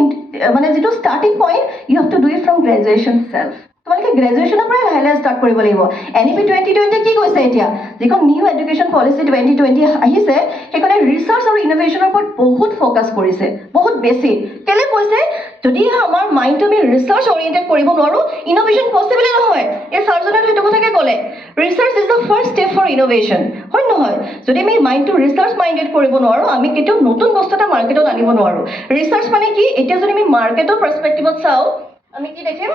মানে যেটো starting point you have to do it from graduation self তোমালোকে গ্ৰেজুৱেশ্যনৰ পৰাই লাহে ষ্টাৰ্ট কৰিব লাগিব এনইপি 2020 কি কৈছে এতিয়া যিখন নিউ এডুকেশ্যন পলিচি 2020 আহিছে সেইখনে ৰিচাৰ্চ আৰু ইনোভেশ্যনৰ ওপৰত বহুত ফ'কাছ কৰিছে বহুত বেছি কেলে কৈছে যদি আমাৰ মাইণ্ডটো আমি ৰিচাৰ্চ অৰিয়েণ্টেড কৰিব নোৱাৰোঁ ইনোভেশ্যন পচিবল নহয় এই ছাৰজনে সেইটো কথাকে ক'লে research is the first step for innovation হয় নহয় যদি আমি মাইণ্ডটো ৰিচাৰ্চ মাইণ্ডেড কৰিব নোৱাৰোঁ আমি কেতিয়াও নতুন বস্তু এটা মাৰ্কেটত আনিব নোৱাৰোঁ ৰিচাৰ্চ মানে কি এতিয়া যদি আমি মাৰ্কেটৰ পাৰ্চপেক্টিভত চাওঁ আমি কি দেখিম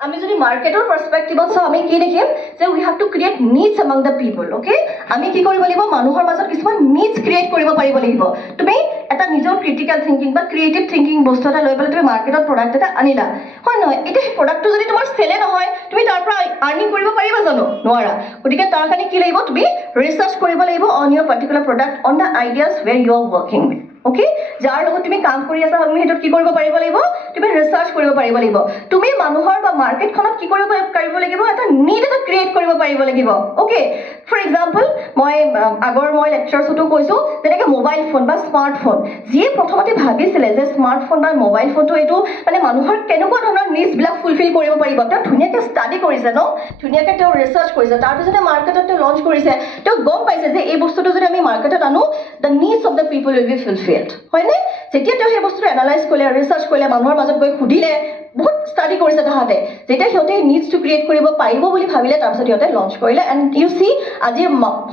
আমি যদি মাৰ্কেটৰ পাৰ্সপেক্টিভত চাওঁ আমি কি দেখিম যে we have to create needs among the people ওকে আমি কি কৰিব লাগিব মানুহৰ মাজত কিছুমান নিডছ ক্ৰিয়েট কৰিব পাৰিব লাগিব তুমি এটা নিজৰ ক্ৰিটিকেল থিংকিং বা ক্ৰিয়েটিভ থিংকিং বস্তু এটা লৈ পেলাই তুমি মাৰ্কেটত প্ৰডাক্ট এটা আনিলা হয় নহয় এতিয়া সেই প্ৰডাক্টটো যদি তোমাৰ চেলে নহয় তুমি তাৰ পৰা আৰ্নিং কৰিব পাৰিবা জানো নোৱাৰা গতিকে তাৰ কাৰণে কি লাগিব তুমি ৰিচাৰ্চ কৰিব লাগিব on your particular product on the ideas where you are working okay যাৰ লগত তুমি কাম কৰি আছা তুমি হেতু কি কৰিব পাৰিব লাগিব তুমি ৰিচাৰ্চ কৰিব পাৰিব লাগিব তুমি মানুহৰ বা মাৰ্কেটখনত কি কৰিব পাৰিব লাগিব এটা নিড এটা ক্ৰিয়েট কৰিব পাৰিব লাগিব ওকে ফৰ এক্সাম্পল মই লেকচাৰছতো কৈছো যেনেকৈ মোবাইল ফোন বা স্মাৰ্টফোন যিয়ে প্ৰথমতে ভাবিছিলে যে স্মাৰ্টফোন বা মোবাইল ফোনটো এইটো মানে মানুহৰ কেনেকুৱা ধৰণৰ নিডছবিলাক ফুলফিল কৰিব পাৰিব তেওঁ ধুনীয়াকৈ ষ্টাডি কৰিছে ন ধুনীয়াকৈ তেওঁ ৰিচাৰ্চ কৰিছে তাৰপিছতে মাৰ্কেটত তেওঁ লঞ্চ কৰিছে তেওঁ গম পাইছে যে এই বস্তুটো যদি আমি মাৰ্কেটত আনো the needs of the people will be fulfilled হয়নে যেতিয়া তেওঁ সেই বস্তুটো এনালাইজ কৰিলে ৰিচাৰ্চ কৰিলে মানুহৰ মাজত গৈ সুধিলে বহুত ষ্টাডি কৰিছে তাহাঁতে যেতিয়া সিহঁতে নিডছটো ক্ৰিয়েট কৰিব পাৰিব বুলি ভাবিলে তাৰপিছত সিহঁতে লঞ্চ কৰিলে এণ্ড ইউ চি আজি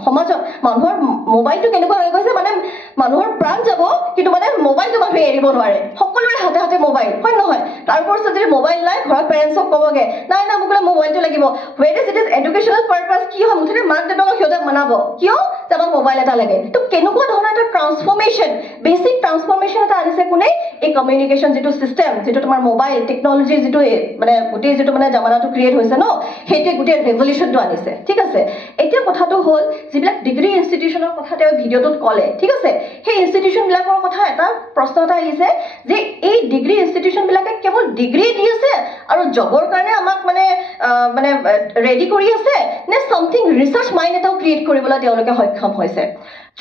সমাজত মানুহৰ মোবাইলটো কেনেকুৱা হৈ গৈছে মানে মানুহৰ প্ৰাণ যাব কিন্তু মানে মোবাইলটো মানুহে এৰিব নোৱাৰে সকলোৰে হাতে হাতে মোবাইল হয় নহয় তাৰ ওপৰত যদি মোবাইল নাই ঘৰত পেৰেণ্টছক ক'বগৈ নাই না মোক মোবাইলটো লাগিব ৱেৰ is it is educational purpose কি হয় মুঠতে মাক দেউতাকক সিহঁতে মানাব কিয় যে আমাক মোবাইল এটা লাগে তো কেনেকুৱা ধৰণৰ এটা ট্ৰান্সফৰ্মেশ্যন বেছিক ট্ৰান্সফৰ্মেশ্যন এটা আনিছে কোনে এই কমিউনিকেশ্যন যিটো ছিষ্টেম যিটো তোমাৰ মোবাইল টেকনলজিৰ যিটো মানে গোটেই যিটো মানে জামানাটো ক্ৰিয়েট হৈছে ন সেইটোৱে গোটেই ৰেভলিউশ্যনটো আনিছে ঠিক আছে এতিয়া কথাটো হ'ল যিবিলাক ডিগ্ৰী ইনষ্টিটিউশ্যনৰ কথা তেওঁ ভিডিঅ'টোত ক'লে ঠিক আছে সেই ইনষ্টিটিউশ্যনবিলাকৰ কথা এটা প্ৰশ্ন এটা আহিছে যে এই ডিগ্ৰী ইনষ্টিটিউশ্যনবিলাকে কেৱল ডিগ্ৰী দি আছে আৰু জবৰ কাৰণে আমাক মানে ৰেডি কৰি আছে নে সামথিং ৰিচাৰ্চ মাইণ্ড এটাও ক্ৰিয়েট কৰিবলৈ তেওঁলোকে সক্ষম হৈছে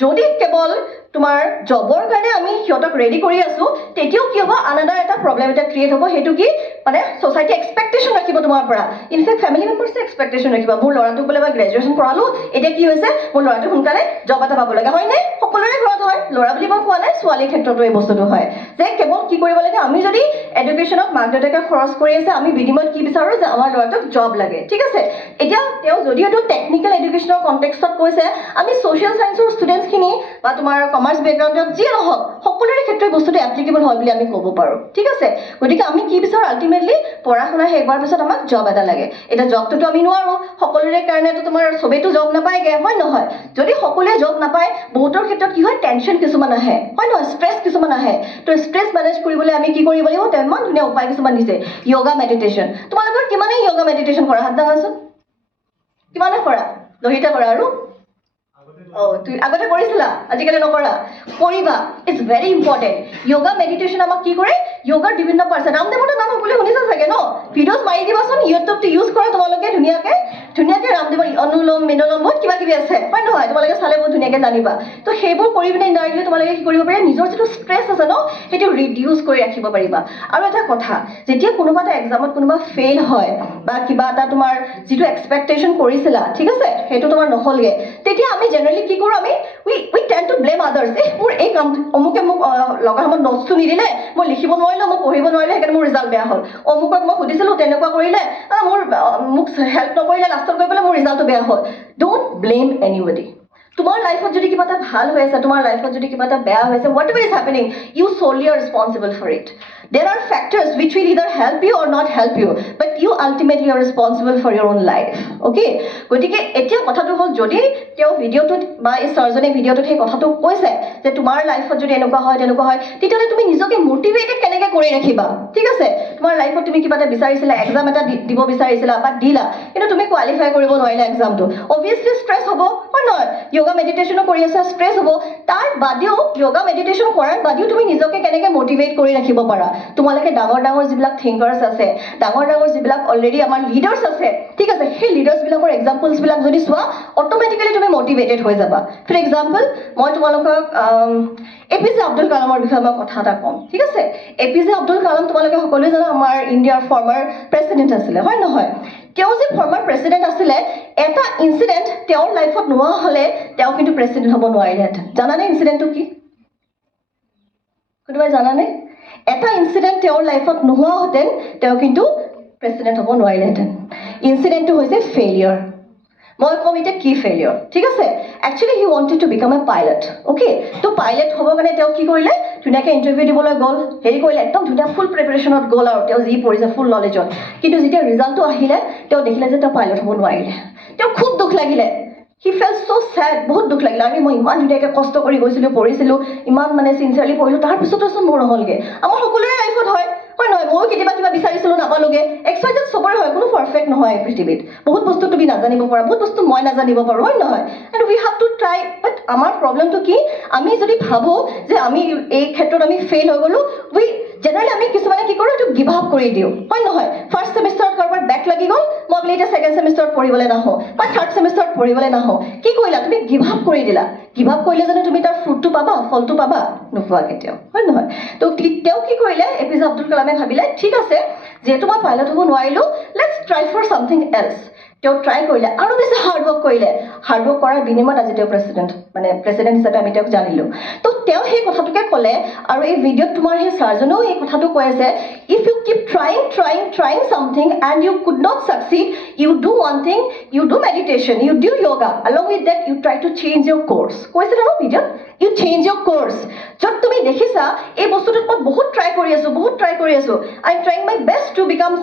যদি কেৱল তোমাৰ জবৰ কাৰণে আমি সিহঁতক ৰেডি কৰি আছো তেতিয়াও কি হ'ব আনাদাৰ এটা প্ৰব্লেম এটা ক্ৰিয়েট হ'ব সেইটো কি মানে ছ'চাইটি এক্সপেক্টেশ্যন ৰাখিব তোমাৰ পৰা ইনফেক্ট ফেমিলি মেম্বাৰ্ছে এক্সপেক্টেশ্যন ৰাখিব মোৰ ল'ৰাটোক বোলে মই গ্ৰেজুৱেশ্যন পঢ়ালোঁ এতিয়া কি হৈছে মোৰ ল'ৰাটো সোনকালে জব এটা পাব লাগে হয়নে সকলোৰে ঘৰত হয় ল'ৰা বুলি মই কোৱা নাই ছোৱালীৰ ক্ষেত্ৰতো এই বস্তুটো হয় যে কেৱল কি কৰিব লাগে আমি যদি এডুকেশ্যনত মাক দেউতাকে খৰচ কৰি আছে আমি বিনিময়ত কি বিচাৰোঁ যে আমাৰ ল'ৰাটোক জব লাগে ঠিক আছে এতিয়া তেওঁ যদিও এইটো টেকনিকেল এডুকেশ্যনৰ কণ্টেক্সটত কৈছে আমি ছ'চিয়েল ছায়েন্সৰ ষ্টুডেণ্টছখিনি বা তোমাৰ কমাৰ্চ বেকগ্ৰাউণ্ডত যিয়ে নহওক সকলোৰে ক্ষেত্ৰত বস্তুটো এপ্লিকেবল হয় বুলি আমি ক'ব পাৰোঁ ঠিক আছে গতিকে আমি কি বিচাৰোঁ আল্টিমেটলি পঢ়া শুনা শেষ হোৱাৰ পিছত আমাক জব এটা লাগে এতিয়া জবটোতো আমি নোৱাৰোঁ সকলোৰে কাৰণেতো তোমাৰ চবেইতো জব নাপায়গৈ হয় নহয় যদি সকলোৱে জব নাপায় বহুতৰ ক্ষেত্ৰত কি হয় টেনশ্যন কিছুমান আহে হয় নহয় ষ্ট্ৰেছ কিছুমান আহে তো ষ্ট্ৰেছ মেনেজ কৰিবলৈ আমি কি কৰিব লাগিব তেওঁ ইমান ধুনীয়া উপায় কিছুমান দিছে য়োগা মেডিটেশ্যন তোমালোকৰ কিমানেই য়োগা মেডিটেশ্যন কৰা হাত দাঙাচোন কিমানে কৰা দহিতা কৰা আৰু তুমি আগতে কৰিছিলা আজিকালি নকৰা কৰিবা it's very important yoga meditation আমাক কি কৰে য়োগাৰ বিভিন্ন পাৰ্চন ৰামদেৱৰ নাম সকলোৱে শুনিছা চাগে ন ভিডিঅ'জ মাৰি দিবাচোন ইউটিউবটো ইউজ কৰা তোমালোকে ধুনীয়াকৈ ৰামদেৱৰ অনুলোম বিলোম বহুত কিবা কিবি আছে হয় নহয় তোমালোকে চালে বহুত ধুনীয়াকৈ জানিবা তো সেইবোৰ কৰি পিনে ইনডাইৰেক্টলি তোমালোকে কি কৰিব পাৰিবা নিজৰ যিটো ষ্ট্ৰেছ আছে ন সেইটো ৰিডিউচ কৰি ৰাখিব পাৰিবা আৰু এটা কথা যেতিয়া কোনোবা এটা এক্সামত কোনোবা ফেইল হয় বা কিবা এটা তোমাৰ যিটো এক্সপেক্টেশ্যন কৰিছিলা ঠিক আছে সেইটো তোমাৰ নহ'লগৈ তেতিয়া আমি জেনেৰেলি কি কৰোঁ আমি we ten to blame others মোৰ এই কাম অমুকে মোক লগা সময়ত নোটছটো নিদিলে মই লিখিব নোৱাৰিলোঁ মই পঢ়িব নোৱাৰিলোঁ সেইকাৰণে মোৰ ৰিজাল্ট বেয়া হ'ল অমুকক মই সুধিছিলোঁ তেনেকুৱা কৰিলে মোক হেল্প নকৰিলে লাষ্টত গৈ পেলাই মোৰ ৰিজাল্টটো বেয়া হ'ল ডোণ্ট ব্লেম এনিবডি তোমাৰ লাইফত যদি কিবা এটা ভাল হৈ আছে তোমাৰ লাইফত যদি কিবা এটা বেয়া হৈ আছে whatever is happening you solely are responsible for it there are factors which will either help you or not help you but you ultimately are responsible for your own life okay গতিকে এতিয়া কথাটো হ'ল যদি তেওঁ ভিডিঅ'টোত বা এই ছাৰজনে ভিডিঅ'টোত সেই কথাটো কৈছে যে তোমাৰ লাইফত যদি এনেকুৱা হয় তেতিয়াহ'লে তুমি নিজকে মটিভেটেড কেনেকৈ কৰি ৰাখিবা ঠিক আছে তোমাৰ লাইফত তুমি কিবা এটা বিচাৰিছিলা এক্সাম এটা দিব বিচাৰিছিলা বা দিলা কিন্তু তুমি কোৱালিফাই কৰিব নোৱাৰিলা এক্সামটো অবভিয়াছলি ষ্ট্ৰেছ হ'ব হয় নহয় য়োগা মেডিটেশ্যনো কৰি আছা ষ্ট্ৰেছ হ'ব তাৰ বাদেও য়োগা মেডিটেশ্যন কৰাৰ বাদেও তুমি নিজকে কেনেকৈ মটিভেট কৰি ৰাখিব পাৰা তোমালোকে ডাঙৰ যিবিলাক থিংকাৰ্ছ আছে ডাঙৰ যিবিলাক অলৰেডি আমাৰ লিডাৰ্ছ আছে ঠিক আছে সেই লিডাৰ্ছবিলাকৰ এক্সাম্পলছবিলাক যদি চোৱা অট'মেটিকেলি তুমি মটিভেটেড হৈ যাবা ফৰ এক্সাম্পল মই তোমালোকক APJ আব্দুল কালামৰ বিষয়ে মই কথা এটা ক'ম ঠিক আছে APJ আব্দুল কালাম তোমালোকে সকলোৱে জানা আমাৰ ইণ্ডিয়াৰ ফৰ্মাৰ প্ৰেচিডেণ্ট আছিলে হয় নহয় তেওঁ যে ফৰ্মাৰ প্ৰেচিডেণ্ট আছিলে এটা ইনচিডেণ্ট তেওঁৰ লাইফত নোহোৱা হ'লে তেওঁ কিন্তু প্ৰেচিডেণ্ট হ'ব নোৱাৰিলেহেঁতেন জানানে ইনচিডেণ্টটো কি কোনোবাই জানানে এটা ইনচিডেণ্ট তেওঁৰ লাইফত নোহোৱাহেঁতেন তেওঁ কিন্তু প্ৰেচিডেণ্ট হ'ব নোৱাৰিলেহেঁতেন ইনচিডেণ্টটো হৈছে ফেইলিয়ৰ মই ক'ম এতিয়া কি ফেইলিয়ৰ ঠিক আছে actually he wanted to become a pilot okay তো পাইলট হ'বৰ কাৰণে তেওঁ কি কৰিলে ধুনীয়াকৈ ইণ্টাৰভিউ দিবলৈ গ'ল হেৰি কৰিলে একদম ধুনীয়া ফুল প্ৰিপেৰেশ্যনত গ'ল আৰু তেওঁ যি পঢ়িছে ফুল নলেজত কিন্তু যেতিয়া ৰিজাল্টটো আহিলে তেওঁ দেখিলে যে তেওঁ পাইলট হ'ব নোৱাৰিলে তেওঁ খুব দুখ লাগিলে হি ফেল্ট ছ' ছেড বহুত দুখ লাগিলে আমি মই ইমান ধুনীয়াকৈ কষ্ট কৰি গৈছিলোঁ পঢ়িছিলোঁ ইমান মানে চিনচিয়াৰলি পঢ়িলোঁ তাৰপিছতোচোন মোৰ নহ'লগৈ আমাৰ সকলোৰে লাইফত হয় নহয় ময়ো কেতিয়াবা কিবা বিচাৰিছিলোঁ নাপালোঁগৈ এক্সপাইজেড চবৰে হয় কোনো পাৰফেক্ট নহয় পৃথিৱীত বহুত বস্তু তুমি নাজানিব পাৰা বহুত বস্তু মই নাজানিব পাৰোঁ হয় নহয় and we have to try but আমাৰ প্ৰব্লেমটো কি আমি যদি ভাবোঁ যে আমি এই ক্ষেত্ৰত আমি ফেইল হৈ গ'লোঁ জেনেৰেলি আমি কিছুমানে কি কৰোঁ এইটো গিভ আপ কৰি দিওঁ হয় নহয় ফাৰ্ষ্ট ছেমিষ্টাৰত কাৰোবাৰ বেক লাগি গ'ল মই বোলে এতিয়া ছেকেণ্ড ছেমিষ্টাৰত পঢ়িবলৈ নাহোঁ বা থাৰ্ড ছেমিষ্টাৰত পঢ়িবলৈ নাহোঁ কি কৰিলা তুমি গিভ আপ কৰি দিলা গিভ আপ কৰিলে জানো তুমি তাৰ ফ্ৰুটটো পাবা ফলটো পাবা নোপোৱা কেতিয়াও হয় নহয় তো তেওঁ কি কৰিলে APJ আব্দুল কালামে ভাবিলে ঠিক আছে যিহেতু মই পাইলট হ'ব নোৱাৰিলোঁ let's try for something else তেওঁ ট্ৰাই কৰিলে আৰু বেছি হাৰ্ডৱৰ্ক কৰিলে হাৰ্ডৱৰ্ক কৰাৰ বিনিময়ত আজি তেওঁ প্ৰেচিডেণ্ট হিচাপে আমি তেওঁক জানিলোঁ তো তেওঁ সেই কথাটোকে ক'লে আৰু এই ভিডিঅ'ত তোমাৰ সেই ছাৰজনেও এই কথাটো কৈ আছে if you keep trying something and you could not succeed you do one thing you do meditation you do yoga along with that you try to change your course কৈছিলে ন ভিডিঅ'ত you change your course য'ত তুমি দেখিছা এই বস্তুটোত মই বহুত ট্ৰাই কৰি আছোঁ I am trying my best to become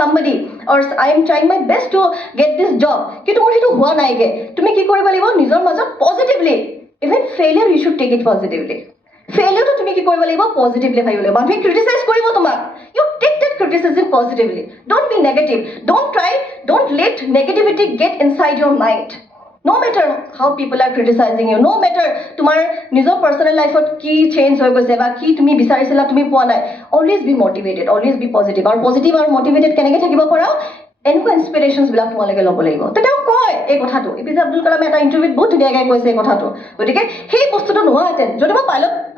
somebody or I am trying my best to get this job কিন্তু মোৰ সেইটো হোৱা নাইগে তুমি কি কৰিব লাগিব নিজৰ মাজত positively even failure you should take it positively failure তুমি কি কৰিব লাগিব পজিটিভলি ভাবিব লাগিব মানুহে ক্ৰিটিসাইজ কৰিব তোমাক you take that criticism positively don't be negative don't let negativity get inside your mind no matter how people are criticizing you no matter তোমাৰ নিজৰ পাৰ্সোনাল লাইফত কি চেঞ্জ হৈ গৈছে বা কি তুমি বিচাৰিছিলা তুমি পোৱা নাই always be motivated always be positive আৰু পজিটিভ আৰু মোটিভেটেড কেনেকৈ থাকিব পাৰা এনেকুৱা ইনস্পিৰেশ্যনছবিলাক তোমালোকে ল'ব লাগিব তো তেওঁ কয় এই কথাটো APJ আব্দুল কালামে এটা ইণ্টাৰভিউত বহুত ধুনীয়াকৈ কৈছে এই কথাটো গতিকে সেই বস্তুটো নোহোৱাহেঁতেন যদি মই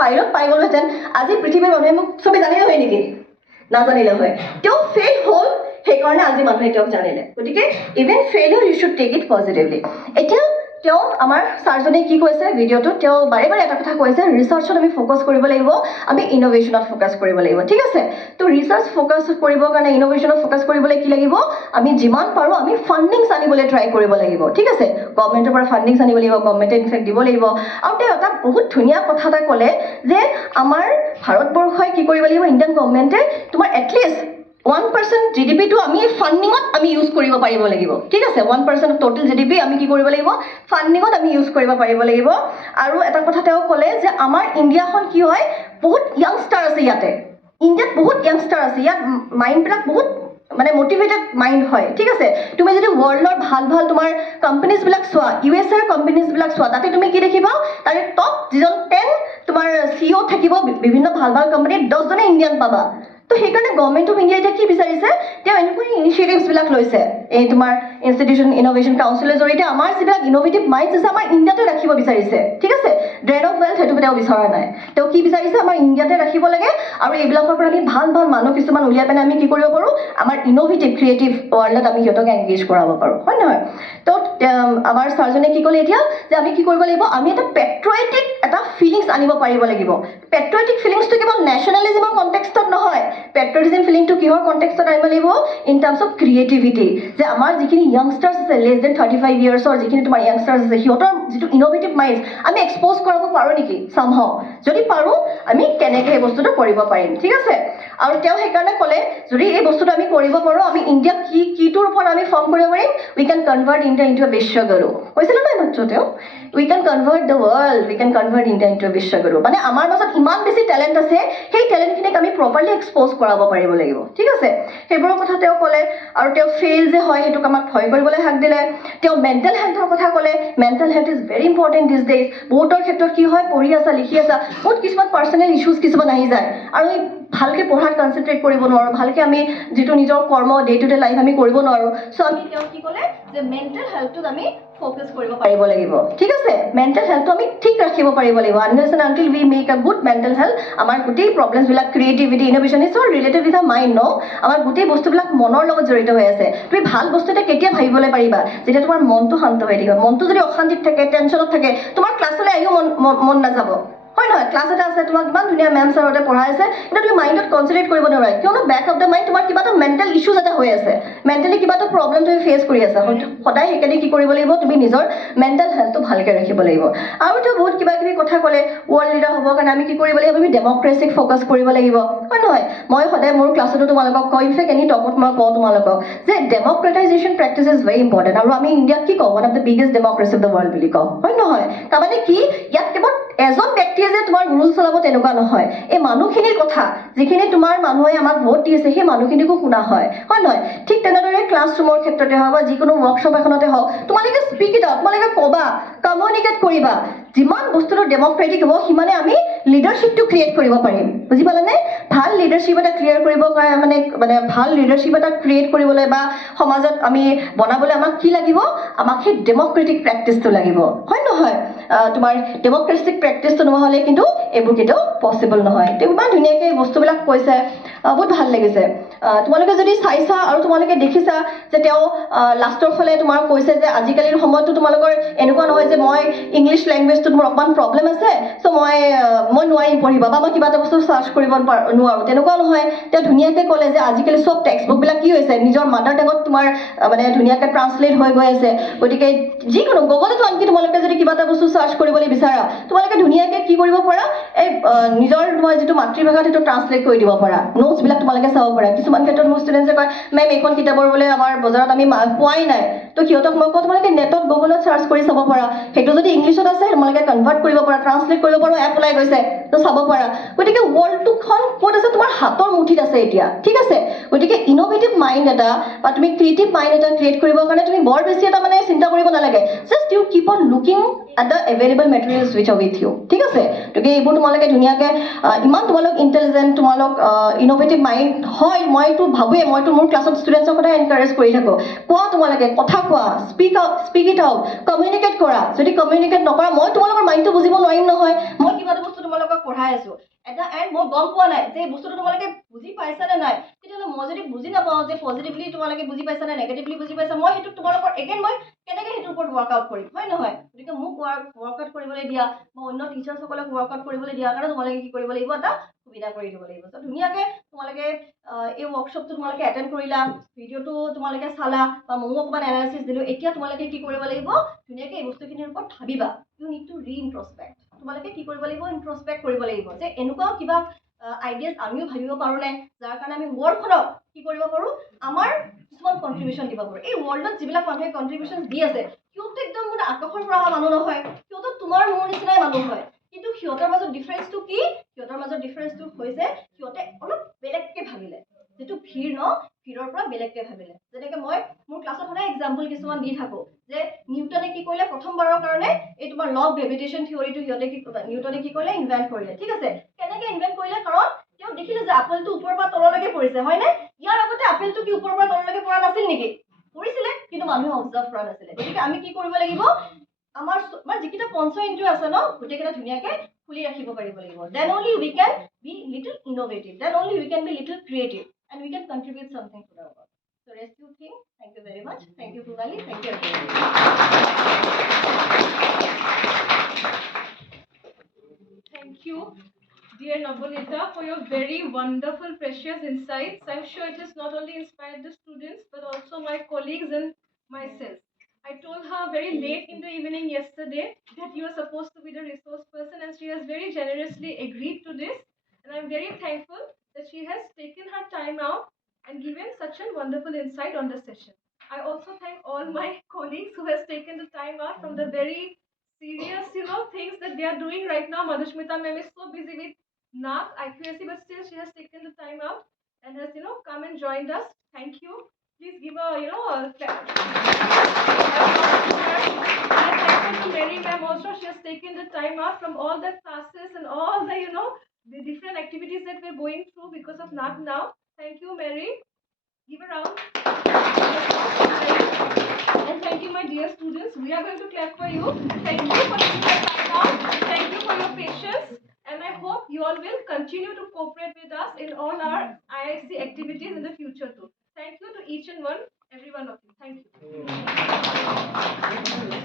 পাইলট পাই গ'লোহেঁতেন আজি পৃথিৱীৰ মানুহে মোক চবেই জানিলে হয় নেকি নাজানিলে হয় তেওঁ ফেইল হ'ল সেইকাৰণে আজি মানুহে তেওঁক জানিলে গতিকে even failure you should take it positively এতিয়া তেওঁ আমাৰ ছাৰজনে কি কৈছে ভিডিঅ'টো তেওঁ বাৰে বাৰে এটা কথা কৈছে ৰিচাৰ্চত আমি ফ'কাছ কৰিব লাগিব আমি ইনোভেশ্যনত ফ'কাছ কৰিব লাগিব ঠিক আছে তো ৰিচাৰ্চ ফ'কাছ কৰিবৰ কাৰণে ইনোভেশ্যনত ফ'কাছ কৰিবলৈ কি লাগিব আমি যিমান পাৰোঁ আমি ফাণ্ডিংছ আনিবলৈ ট্ৰাই কৰিব লাগিব ঠিক আছে গভৰ্ণমেণ্টৰ পৰা ফাণ্ডিংছ আনিব লাগিব গভৰ্ণমেণ্টে ইনফেক্ট দিব লাগিব আৰু তেওঁ এটা বহুত ধুনীয়া কথা এটা ক'লে যে আমাৰ ভাৰতবৰ্ষই কি কৰিব লাগিব ইণ্ডিয়ান গভৰ্ণমেণ্টে তোমাৰ এটলিষ্ট 1% GDP to আমি ফান্ডিংত আমি ইউজ কৰিব পাৰিব লাগিব ঠিক আছে 1% টোটাল GDP আমি কি কৰিব লাগিব ফান্ডিংত আমি ইউজ কৰিব পাৰিব লাগিব আৰু এটা কথা তেওঁ ক'লে যে আমাৰ ইণ্ডিয়াখন কি হয় বহুত ইয়াংষ্টাৰ আছে ইয়াতে ইণ্ডিয়াত বহুত ইয়াংষ্টাৰ আছে ইয়াত মাইণ্ডবিলাক বহুত মানে মোটিভেটেড মাইণ্ড হয় ঠিক আছে তুমি যদি ৱৰ্ল্ডৰ ভাল ভাল তোমাৰ কোম্পানীজবিলাক চোৱা USA কোম্পানীজবিলাক চোৱা তাতে তুমি কি দেখিবা তাৰে টপ যিজন 10 তোমাৰ CEO থাকিব বিভিন্ন ভাল ভাল কোম্পানীত 10 জনে ইণ্ডিয়ান পাবা তো সেইকাৰণে গভৰ্ণমেণ্ট অফ ইণ্ডিয়া এতিয়া কি বিচাৰিছে তেওঁ এনেকুৱা ইনিচিয়েটিভছবিলাক লৈছে এই তোমাৰ ইনষ্টিটিউশ্যন ইনোভেশ্যন কাউন্সিলৰ জৰিয়তে আমাৰ যিবিলাক ইনোভেটিভ মাইণ্ডছ আছে আমাৰ ইণ্ডিয়াতে ৰাখিব বিচাৰিছে ঠিক আছে ড্ৰেন অফ ৱেল্থ সেইটো তেওঁ বিচৰা নাই তেওঁ কি বিচাৰিছে আমাৰ ইণ্ডিয়াতে ৰাখিব লাগে আৰু এইবিলাকৰ পৰা আমি ভাল ভাল মানুহ কিছুমান উলিয়াই পেলাই আমি কি কৰিব পাৰোঁ আমাৰ ইনোভেটিভ ক্ৰিয়েটিভ ৱৰ্ল্ডত আমি সিহঁতক এংগেজ কৰাব পাৰোঁ হয় নহয় তো আমাৰ ছাৰজনে কি ক'লে এতিয়া যে আমি কি কৰিব লাগিব আমি এটা পেট্ৰিয়টিক এটা ফিলিংছ আনিব পাৰিব লাগিব পেট্ৰিয়টিক ফিলিংছটো কেৱল নেশ্যনেলিজিমৰ কণ্টেক্সটত নহয় পেট্ৰিয়টিজম ফিলিংটো কিহৰ কণ্টেক্সটত আনিব লাগিব ইন টাৰ্মছ অফ ক্ৰিয়েটিভিটি যে আমাৰ যিখিনি য়াংষ্টাৰ্ছ আছে লেছ দেন 35 ইয়াৰ্ছৰ যিখিনি তোমাৰ য়াংষ্টাৰ্ছ আছে সিহঁতৰ যিটো ইনোভেটিভ মাইণ্ডছ আমি এক্সপ'জ কৰাব পাৰোঁ নেকি চামহাও যদি পাৰোঁ আমি কেনেকৈ এই বস্তুটো কৰিব পাৰিম ঠিক আছে আৰু তেওঁ সেইকাৰণে ক'লে যদি এই বস্তুটো আমি কৰিব পাৰোঁ আমি ইণ্ডিয়াক কিটোৰ ওপৰত আমি ফৰ্ম কৰিব পাৰিম we can convert India into a vishwaguru কৈছিলে নাই মাত্ৰ তেওঁ we can convert the world we can convert India into a vishwaguru মানে আমাৰ মাজত ইমান বেছি টেলেণ্ট আছে সেই টেলেণ্টখিনিক আমি প্ৰপাৰলি এক্সপ'জ কৰাব পাৰিব লাগিব ঠিক আছে সেইবোৰৰ কথা তেওঁ ক'লে আৰু তেওঁ ফেইল যে হয় সেইটোক আমাক ভয় কৰিবলৈ হাক দিলে তেওঁ মেণ্টেল হেল্থৰ কথা ক'লে mental health is very important দিছ ডেইজ বহুতৰ ক্ষেত্ৰত কি হয় পঢ়ি আছা লিখি আছা বহুত কিছুমান পাৰ্চনেল ইছ্যুজ কিছুমান আহি যায় আৰু এই ভালকৈ পঢ়াত কনচেনট্ৰেট কৰিব নোৱাৰোঁ ভালকৈ আমি যিটো নিজৰ কৰ্ম ডে টু ডে লাইফ আমি কৰিব নোৱাৰোঁ চ' আমি তেওঁ কি ক'লে যে মেণ্টেল হেল্থটোত আমি ফ'কাছ কৰিব পাৰিব লাগিব ঠিক আছে মেণ্টেল হেল্থটো আমি ঠিক ৰাখিব পাৰিব লাগিব unless and until we make a good mental health আমাৰ গোটেই প্ৰব্লেমছবিলাক creativity innovation is all related with a mind ন আমাৰ গোটেই বস্তুবিলাক মনৰ লগত জড়িত হৈ আছে তুমি ভাল বস্তু এটা কেতিয়া ভাবিবলৈ পাৰিবা যেতিয়া তোমাৰ মনটো শান্ত হৈ থাকিব মনটো যদি অশান্তিত থাকে টেনশ্যনত থাকে তোমাৰ ক্লাছলৈ আহিও মন নাযাব হয় নহয় ক্লাছ এটা আছে তোমাক ইমান ধুনীয়া মেম ছাৰহঁতে পঢ়াই আছে কিন্তু তুমি মাইণ্ডত কনচেনট্ৰেট কৰিব নোৱাৰা কিয়নো বেক অফ দ্য মাইণ্ড তোমাৰ কিবা এটা মেণ্টেল ইছ্যুজ এটা হৈ আছে মেণ্টেলি কিবা এটা প্ৰব্লেম তুমি ফেচ কৰি আছা সদায় সেইকাৰণে কি কৰিব লাগিব তুমি নিজৰ মেণ্টেল হেল্থটো ভালকৈ ৰাখিব লাগিব আৰু তেওঁ বহুত কিবা কিবি কথা ক'লে ৱৰ্ল্ড লিডাৰ হ'বৰ কাৰণে আমি কি কৰিব লাগিব আমি ডেমক্ৰেচিক ফ'কাছ কৰিব লাগিব হয় নহয় মই সদায় মোৰ ক্লাছতো তোমালোকক কওঁ ইনফেক্ট এনি টপত মই কওঁ তোমালোকক যে democratisation practice is very important আৰু আমি ইণ্ডিয়াক কি কওঁ one of the biggest democracy of the world বুলি কওঁ হয় নহয় তাৰমানে কি ইয়াত কেৱল এজন ব্যক্তিয়ে যে তোমাৰ ৰুল চলাব তেনেকুৱা নহয় এই মানুহখিনিৰ কথা যিখিনি তোমাৰ মানুহে আমাক ভোট দি আছে সেই মানুহখিনিকো শুনা হয় হয় নহয় ঠিক তেনেদৰে ক্লাছৰুমৰ ক্ষেত্ৰতে হওক বা যিকোনো ৱৰ্কশ্বপ এখনতে হওক তোমালোকে স্পীক ইট আউট তোমালোকে ক'বা কমিউনিকেট কৰিবা যিমান বস্তুটো ডেমক্ৰেটিক হ'ব সিমানে আমি লিডাৰশ্বিপটো ক্ৰিয়েট কৰিব পাৰিম বুজি পালানে ভাল লিডাৰশ্বিপ এটা ক্লিয়াৰ কৰিব কাৰণে মানে ভাল লিডাৰশ্বিপ এটা ক্ৰিয়েট কৰিবলৈ বা সমাজত আমি বনাবলৈ আমাক কি লাগিব আমাক সেই ডেমক্ৰেটিক প্ৰেক্টিছটো লাগিব হয় নহয় তোমাৰ ডেমক্ৰেটিক প্ৰেক্টিছটো নহ'লে কিন্তু এইবোৰ কেতিয়াও পচিবল নহয় তেওঁ ইমান ধুনীয়াকৈ এই বস্তুবিলাক কৈছে বহুত ভাল লাগিছে তোমালোকে যদি চাইছা আৰু তোমালোকে দেখিছা যে তেওঁ লাষ্টৰ ফালে তোমাৰ কৈছে যে আজিকালিৰ সময়তো তোমালোকৰ এনেকুৱা নহয় যে মই ইংলিছ লেংগুৱেজটোত মোৰ অকণমান প্ৰব্লেম আছে চ' মই নোৱাৰিম পঢ়িব বা মই কিবা এটা বস্তু চাৰ্চ কৰিব নোৱাৰোঁ তেনেকুৱা নহয় তেওঁ ধুনীয়াকৈ ক'লে যে আজিকালি চব টেক্সট বুকবিলাক কি হৈছে নিজৰ মাডাৰ টেঙত তোমাৰ মানে ধুনীয়াকৈ ট্ৰান্সলেট হৈ গৈ আছে গতিকে যিকোনো গুগলতো আনকি তোমালোকে যদি কিবা এটা বস্তু চাৰ্চ কৰিবলৈ বিচাৰা তোমালোকে ধুনীয়াকৈ কি কৰিব পাৰা এই নিজৰ তোমাৰ যিটো মাতৃভাষাত সেইটো ট্ৰান্সলেট কৰি দিব পাৰা নোটছবিলাক তোমালোকে চাব পাৰা কিছুমান ক্ষেত্ৰত মোৰ ষ্টুডেণ্টছে কয় মেম এইখন কিতাপৰ বোলে আমাৰ বজাৰত আমি পোৱাই নাই তো সিহঁতক মই কওঁ তোমালোকে নেটত গুগলত চাৰ্চ কৰি চাব পাৰা সেইটো যদি ইংলিছত আছে তোমালোকে কনভাৰ্ট কৰিব পাৰা ট্ৰান্সলেট কৰিব পাৰা এপ ওলাই গৈছে তো চাব পাৰা গতিকে ৱৰ্ল্ডটোখন ক'ত আছে তোমাৰ হাতৰ মুঠিত আছে এতিয়া ঠিক আছে গতিকে ইনোভেটিভ মাইণ্ড এটা বা তুমি ক্ৰিয়েটিভ মাইণ্ড এটা ক্ৰিয়েট কৰিবৰ কাৰণে তুমি বৰ বেছি এটা মানে চিন্তা কৰিব নালাগে just you keep on looking at the available materials which are with you ঠিক আছে গতিকে এইবোৰ তোমালোকে ধুনীয়াকৈ ইমান তোমালোক ইণ্টেলিজেণ্ট তোমালোক ইনোভেটিভ মাইণ্ড হয় মইতো ভাবোঁৱে মইতো মোৰ ক্লাছত ষ্টুডেণ্টছক সদায় এনকাৰেজ কৰি থাকোঁ কোৱা তোমালোকে কথা কোৱা স্পীক ইট আউট কমিউনিকেট কৰা যদি কমিউনিকেট নকৰা মই তোমালোকৰ মাইণ্ডটো বুজিব নোৱাৰিম নহয় মই কিবা এটা বস্তু তোমালোকক পঢ়াই আছোঁ এটা এণ্ড মই গম পোৱা নাই যে এই বস্তুটো তোমালোকে বুজি পাইছানে নাই তেতিয়াহ'লে মই যদি বুজি নাপাওঁ যে পজিটিভলি তোমালোকে বুজি পাইছা নে নেগেটিভলি বুজি পাইছা মই সেইটো তোমালোকৰ এগেইন মই কেনেকৈ সেইটো ওপৰত ৱৰ্কআউট কৰিম হয় নহয় গতিকে মোক ৱৰ্কআউট কৰিবলৈ দিয়া বা অন্য টিচাৰ্ছসকলক ৱৰ্কআউট কৰিবলৈ দিয়াৰ কাৰণে তোমালোকে কি কৰিব লাগিব এটা সুবিধা কৰি দিব লাগিব তো ধুনীয়াকৈ তোমালোকে এই ৱৰ্কশ্বপটো তোমালোকে এটেণ্ড কৰিলা ভিডিঅ'টো তোমালোকে চালা বা ময়ো অকণমান এনালাইচিছ দিলোঁ এতিয়া তোমালোকে কি কৰিব লাগিব ধুনীয়াকৈ এই বস্তুখিনিৰ ওপৰত ভাবিবা ইউ নিড টু ৰি-ইনট্ৰস্পেক্ট তোমালোকে কি কৰিব লাগিব ইনট্ৰস্পেক্ট কৰিব লাগিব যে এনেকুৱাও কিবা আইডিয়াছ আমিও ভাবিব পাৰোঁনে যাৰ কাৰণে আমি ৱৰ্ল্ডখনক কি কৰিব পাৰোঁ আমাৰ কিছুমান কণ্ট্ৰিবিউশ্যন দিব পাৰোঁ এই ৱৰ্ল্ডত যিবিলাক মানুহে কণ্ট্ৰিবিউশ্যন দি আছে সিহঁতে একদম মানে আকাশৰ পৰা অহা মানুহ নহয় সিহঁতৰ তোমাৰ মোৰ নিচিনাই মানুহ হয় কিন্তু সিহঁতৰ মাজত ডিফাৰেঞ্চটো কি সিহঁতৰ মাজত ডিফাৰেঞ্চটো হৈছে সিহঁতে অলপ বেলেগকৈ ভাবিলে যিটো ভিৰ ন ভিৰৰ পৰা বেলেগকৈ ভাবিলে যেনেকৈ মই মোৰ ক্লাছত সদায় এক্সাম্পল কিছুমান দি থাকোঁ যে নিউটনে কি কৰিলে প্ৰথমবাৰৰ কাৰণে এই তোমাৰ ল অফ গ্ৰেভিটেশ্যন থিয়ৰিটো নিউটনে কি কৰিলে ইনভেণ্ট কৰিলে ঠিক আছে কেনেকৈ ইনভেণ্ট কৰিলে কাৰণ তেওঁ দেখিলে যে আপেলটো ওপৰৰ পৰা তললৈকে পৰিছে হয়নে ইয়াৰ আগতে আপেলটো কি ওপৰৰ পৰা তললৈকে পৰা নাছিল নেকি পৰিছিলে কিন্তু মানুহে অবজাৰ্ভ কৰা নাছিলে গতিকে আমি কি কৰিব লাগিব আমাৰ যিকেইটা পঞ্চ ইন্দ্ৰিয় আছে ন গোটেইকেইটা ধুনীয়াকৈ খুলি ৰাখিব পাৰিব লাগিব then only we can be little innovative then only we can be little creative and we can contribute something to the world so rest you think thank you very much thank you Pubali thank you everyone Thank you, dear Moderator, for your very wonderful, precious insights. I'm sure it has not only inspired the students, but also my colleagues and myself. I told her very late in the evening yesterday that you are supposed to be the resource person, and she has very generously agreed to this. And I'm very thankful that she has taken her time out and given such a wonderful insight on the session. I also thank all my colleagues who has taken the time out from the very serious, things that they are doing right now. Madhushmita ma'am is so busy with NAC, IQAC, but still she has taken the time out and has, come and joined us. Thank you. Please give a, a clap. And thank you to Mary ma'am also. She has taken the time out from all the classes and all the, the different activities that we're going through because of NAC now. Thank you, Mary. Give a round. And thank you, my dear students. We are going to clap for you. Thank you for taking the time out. Thank you for your patience. And I hope you all will continue to cooperate with us in all our IIC activities in the future too. Thank you to each and every one of you. Thank you.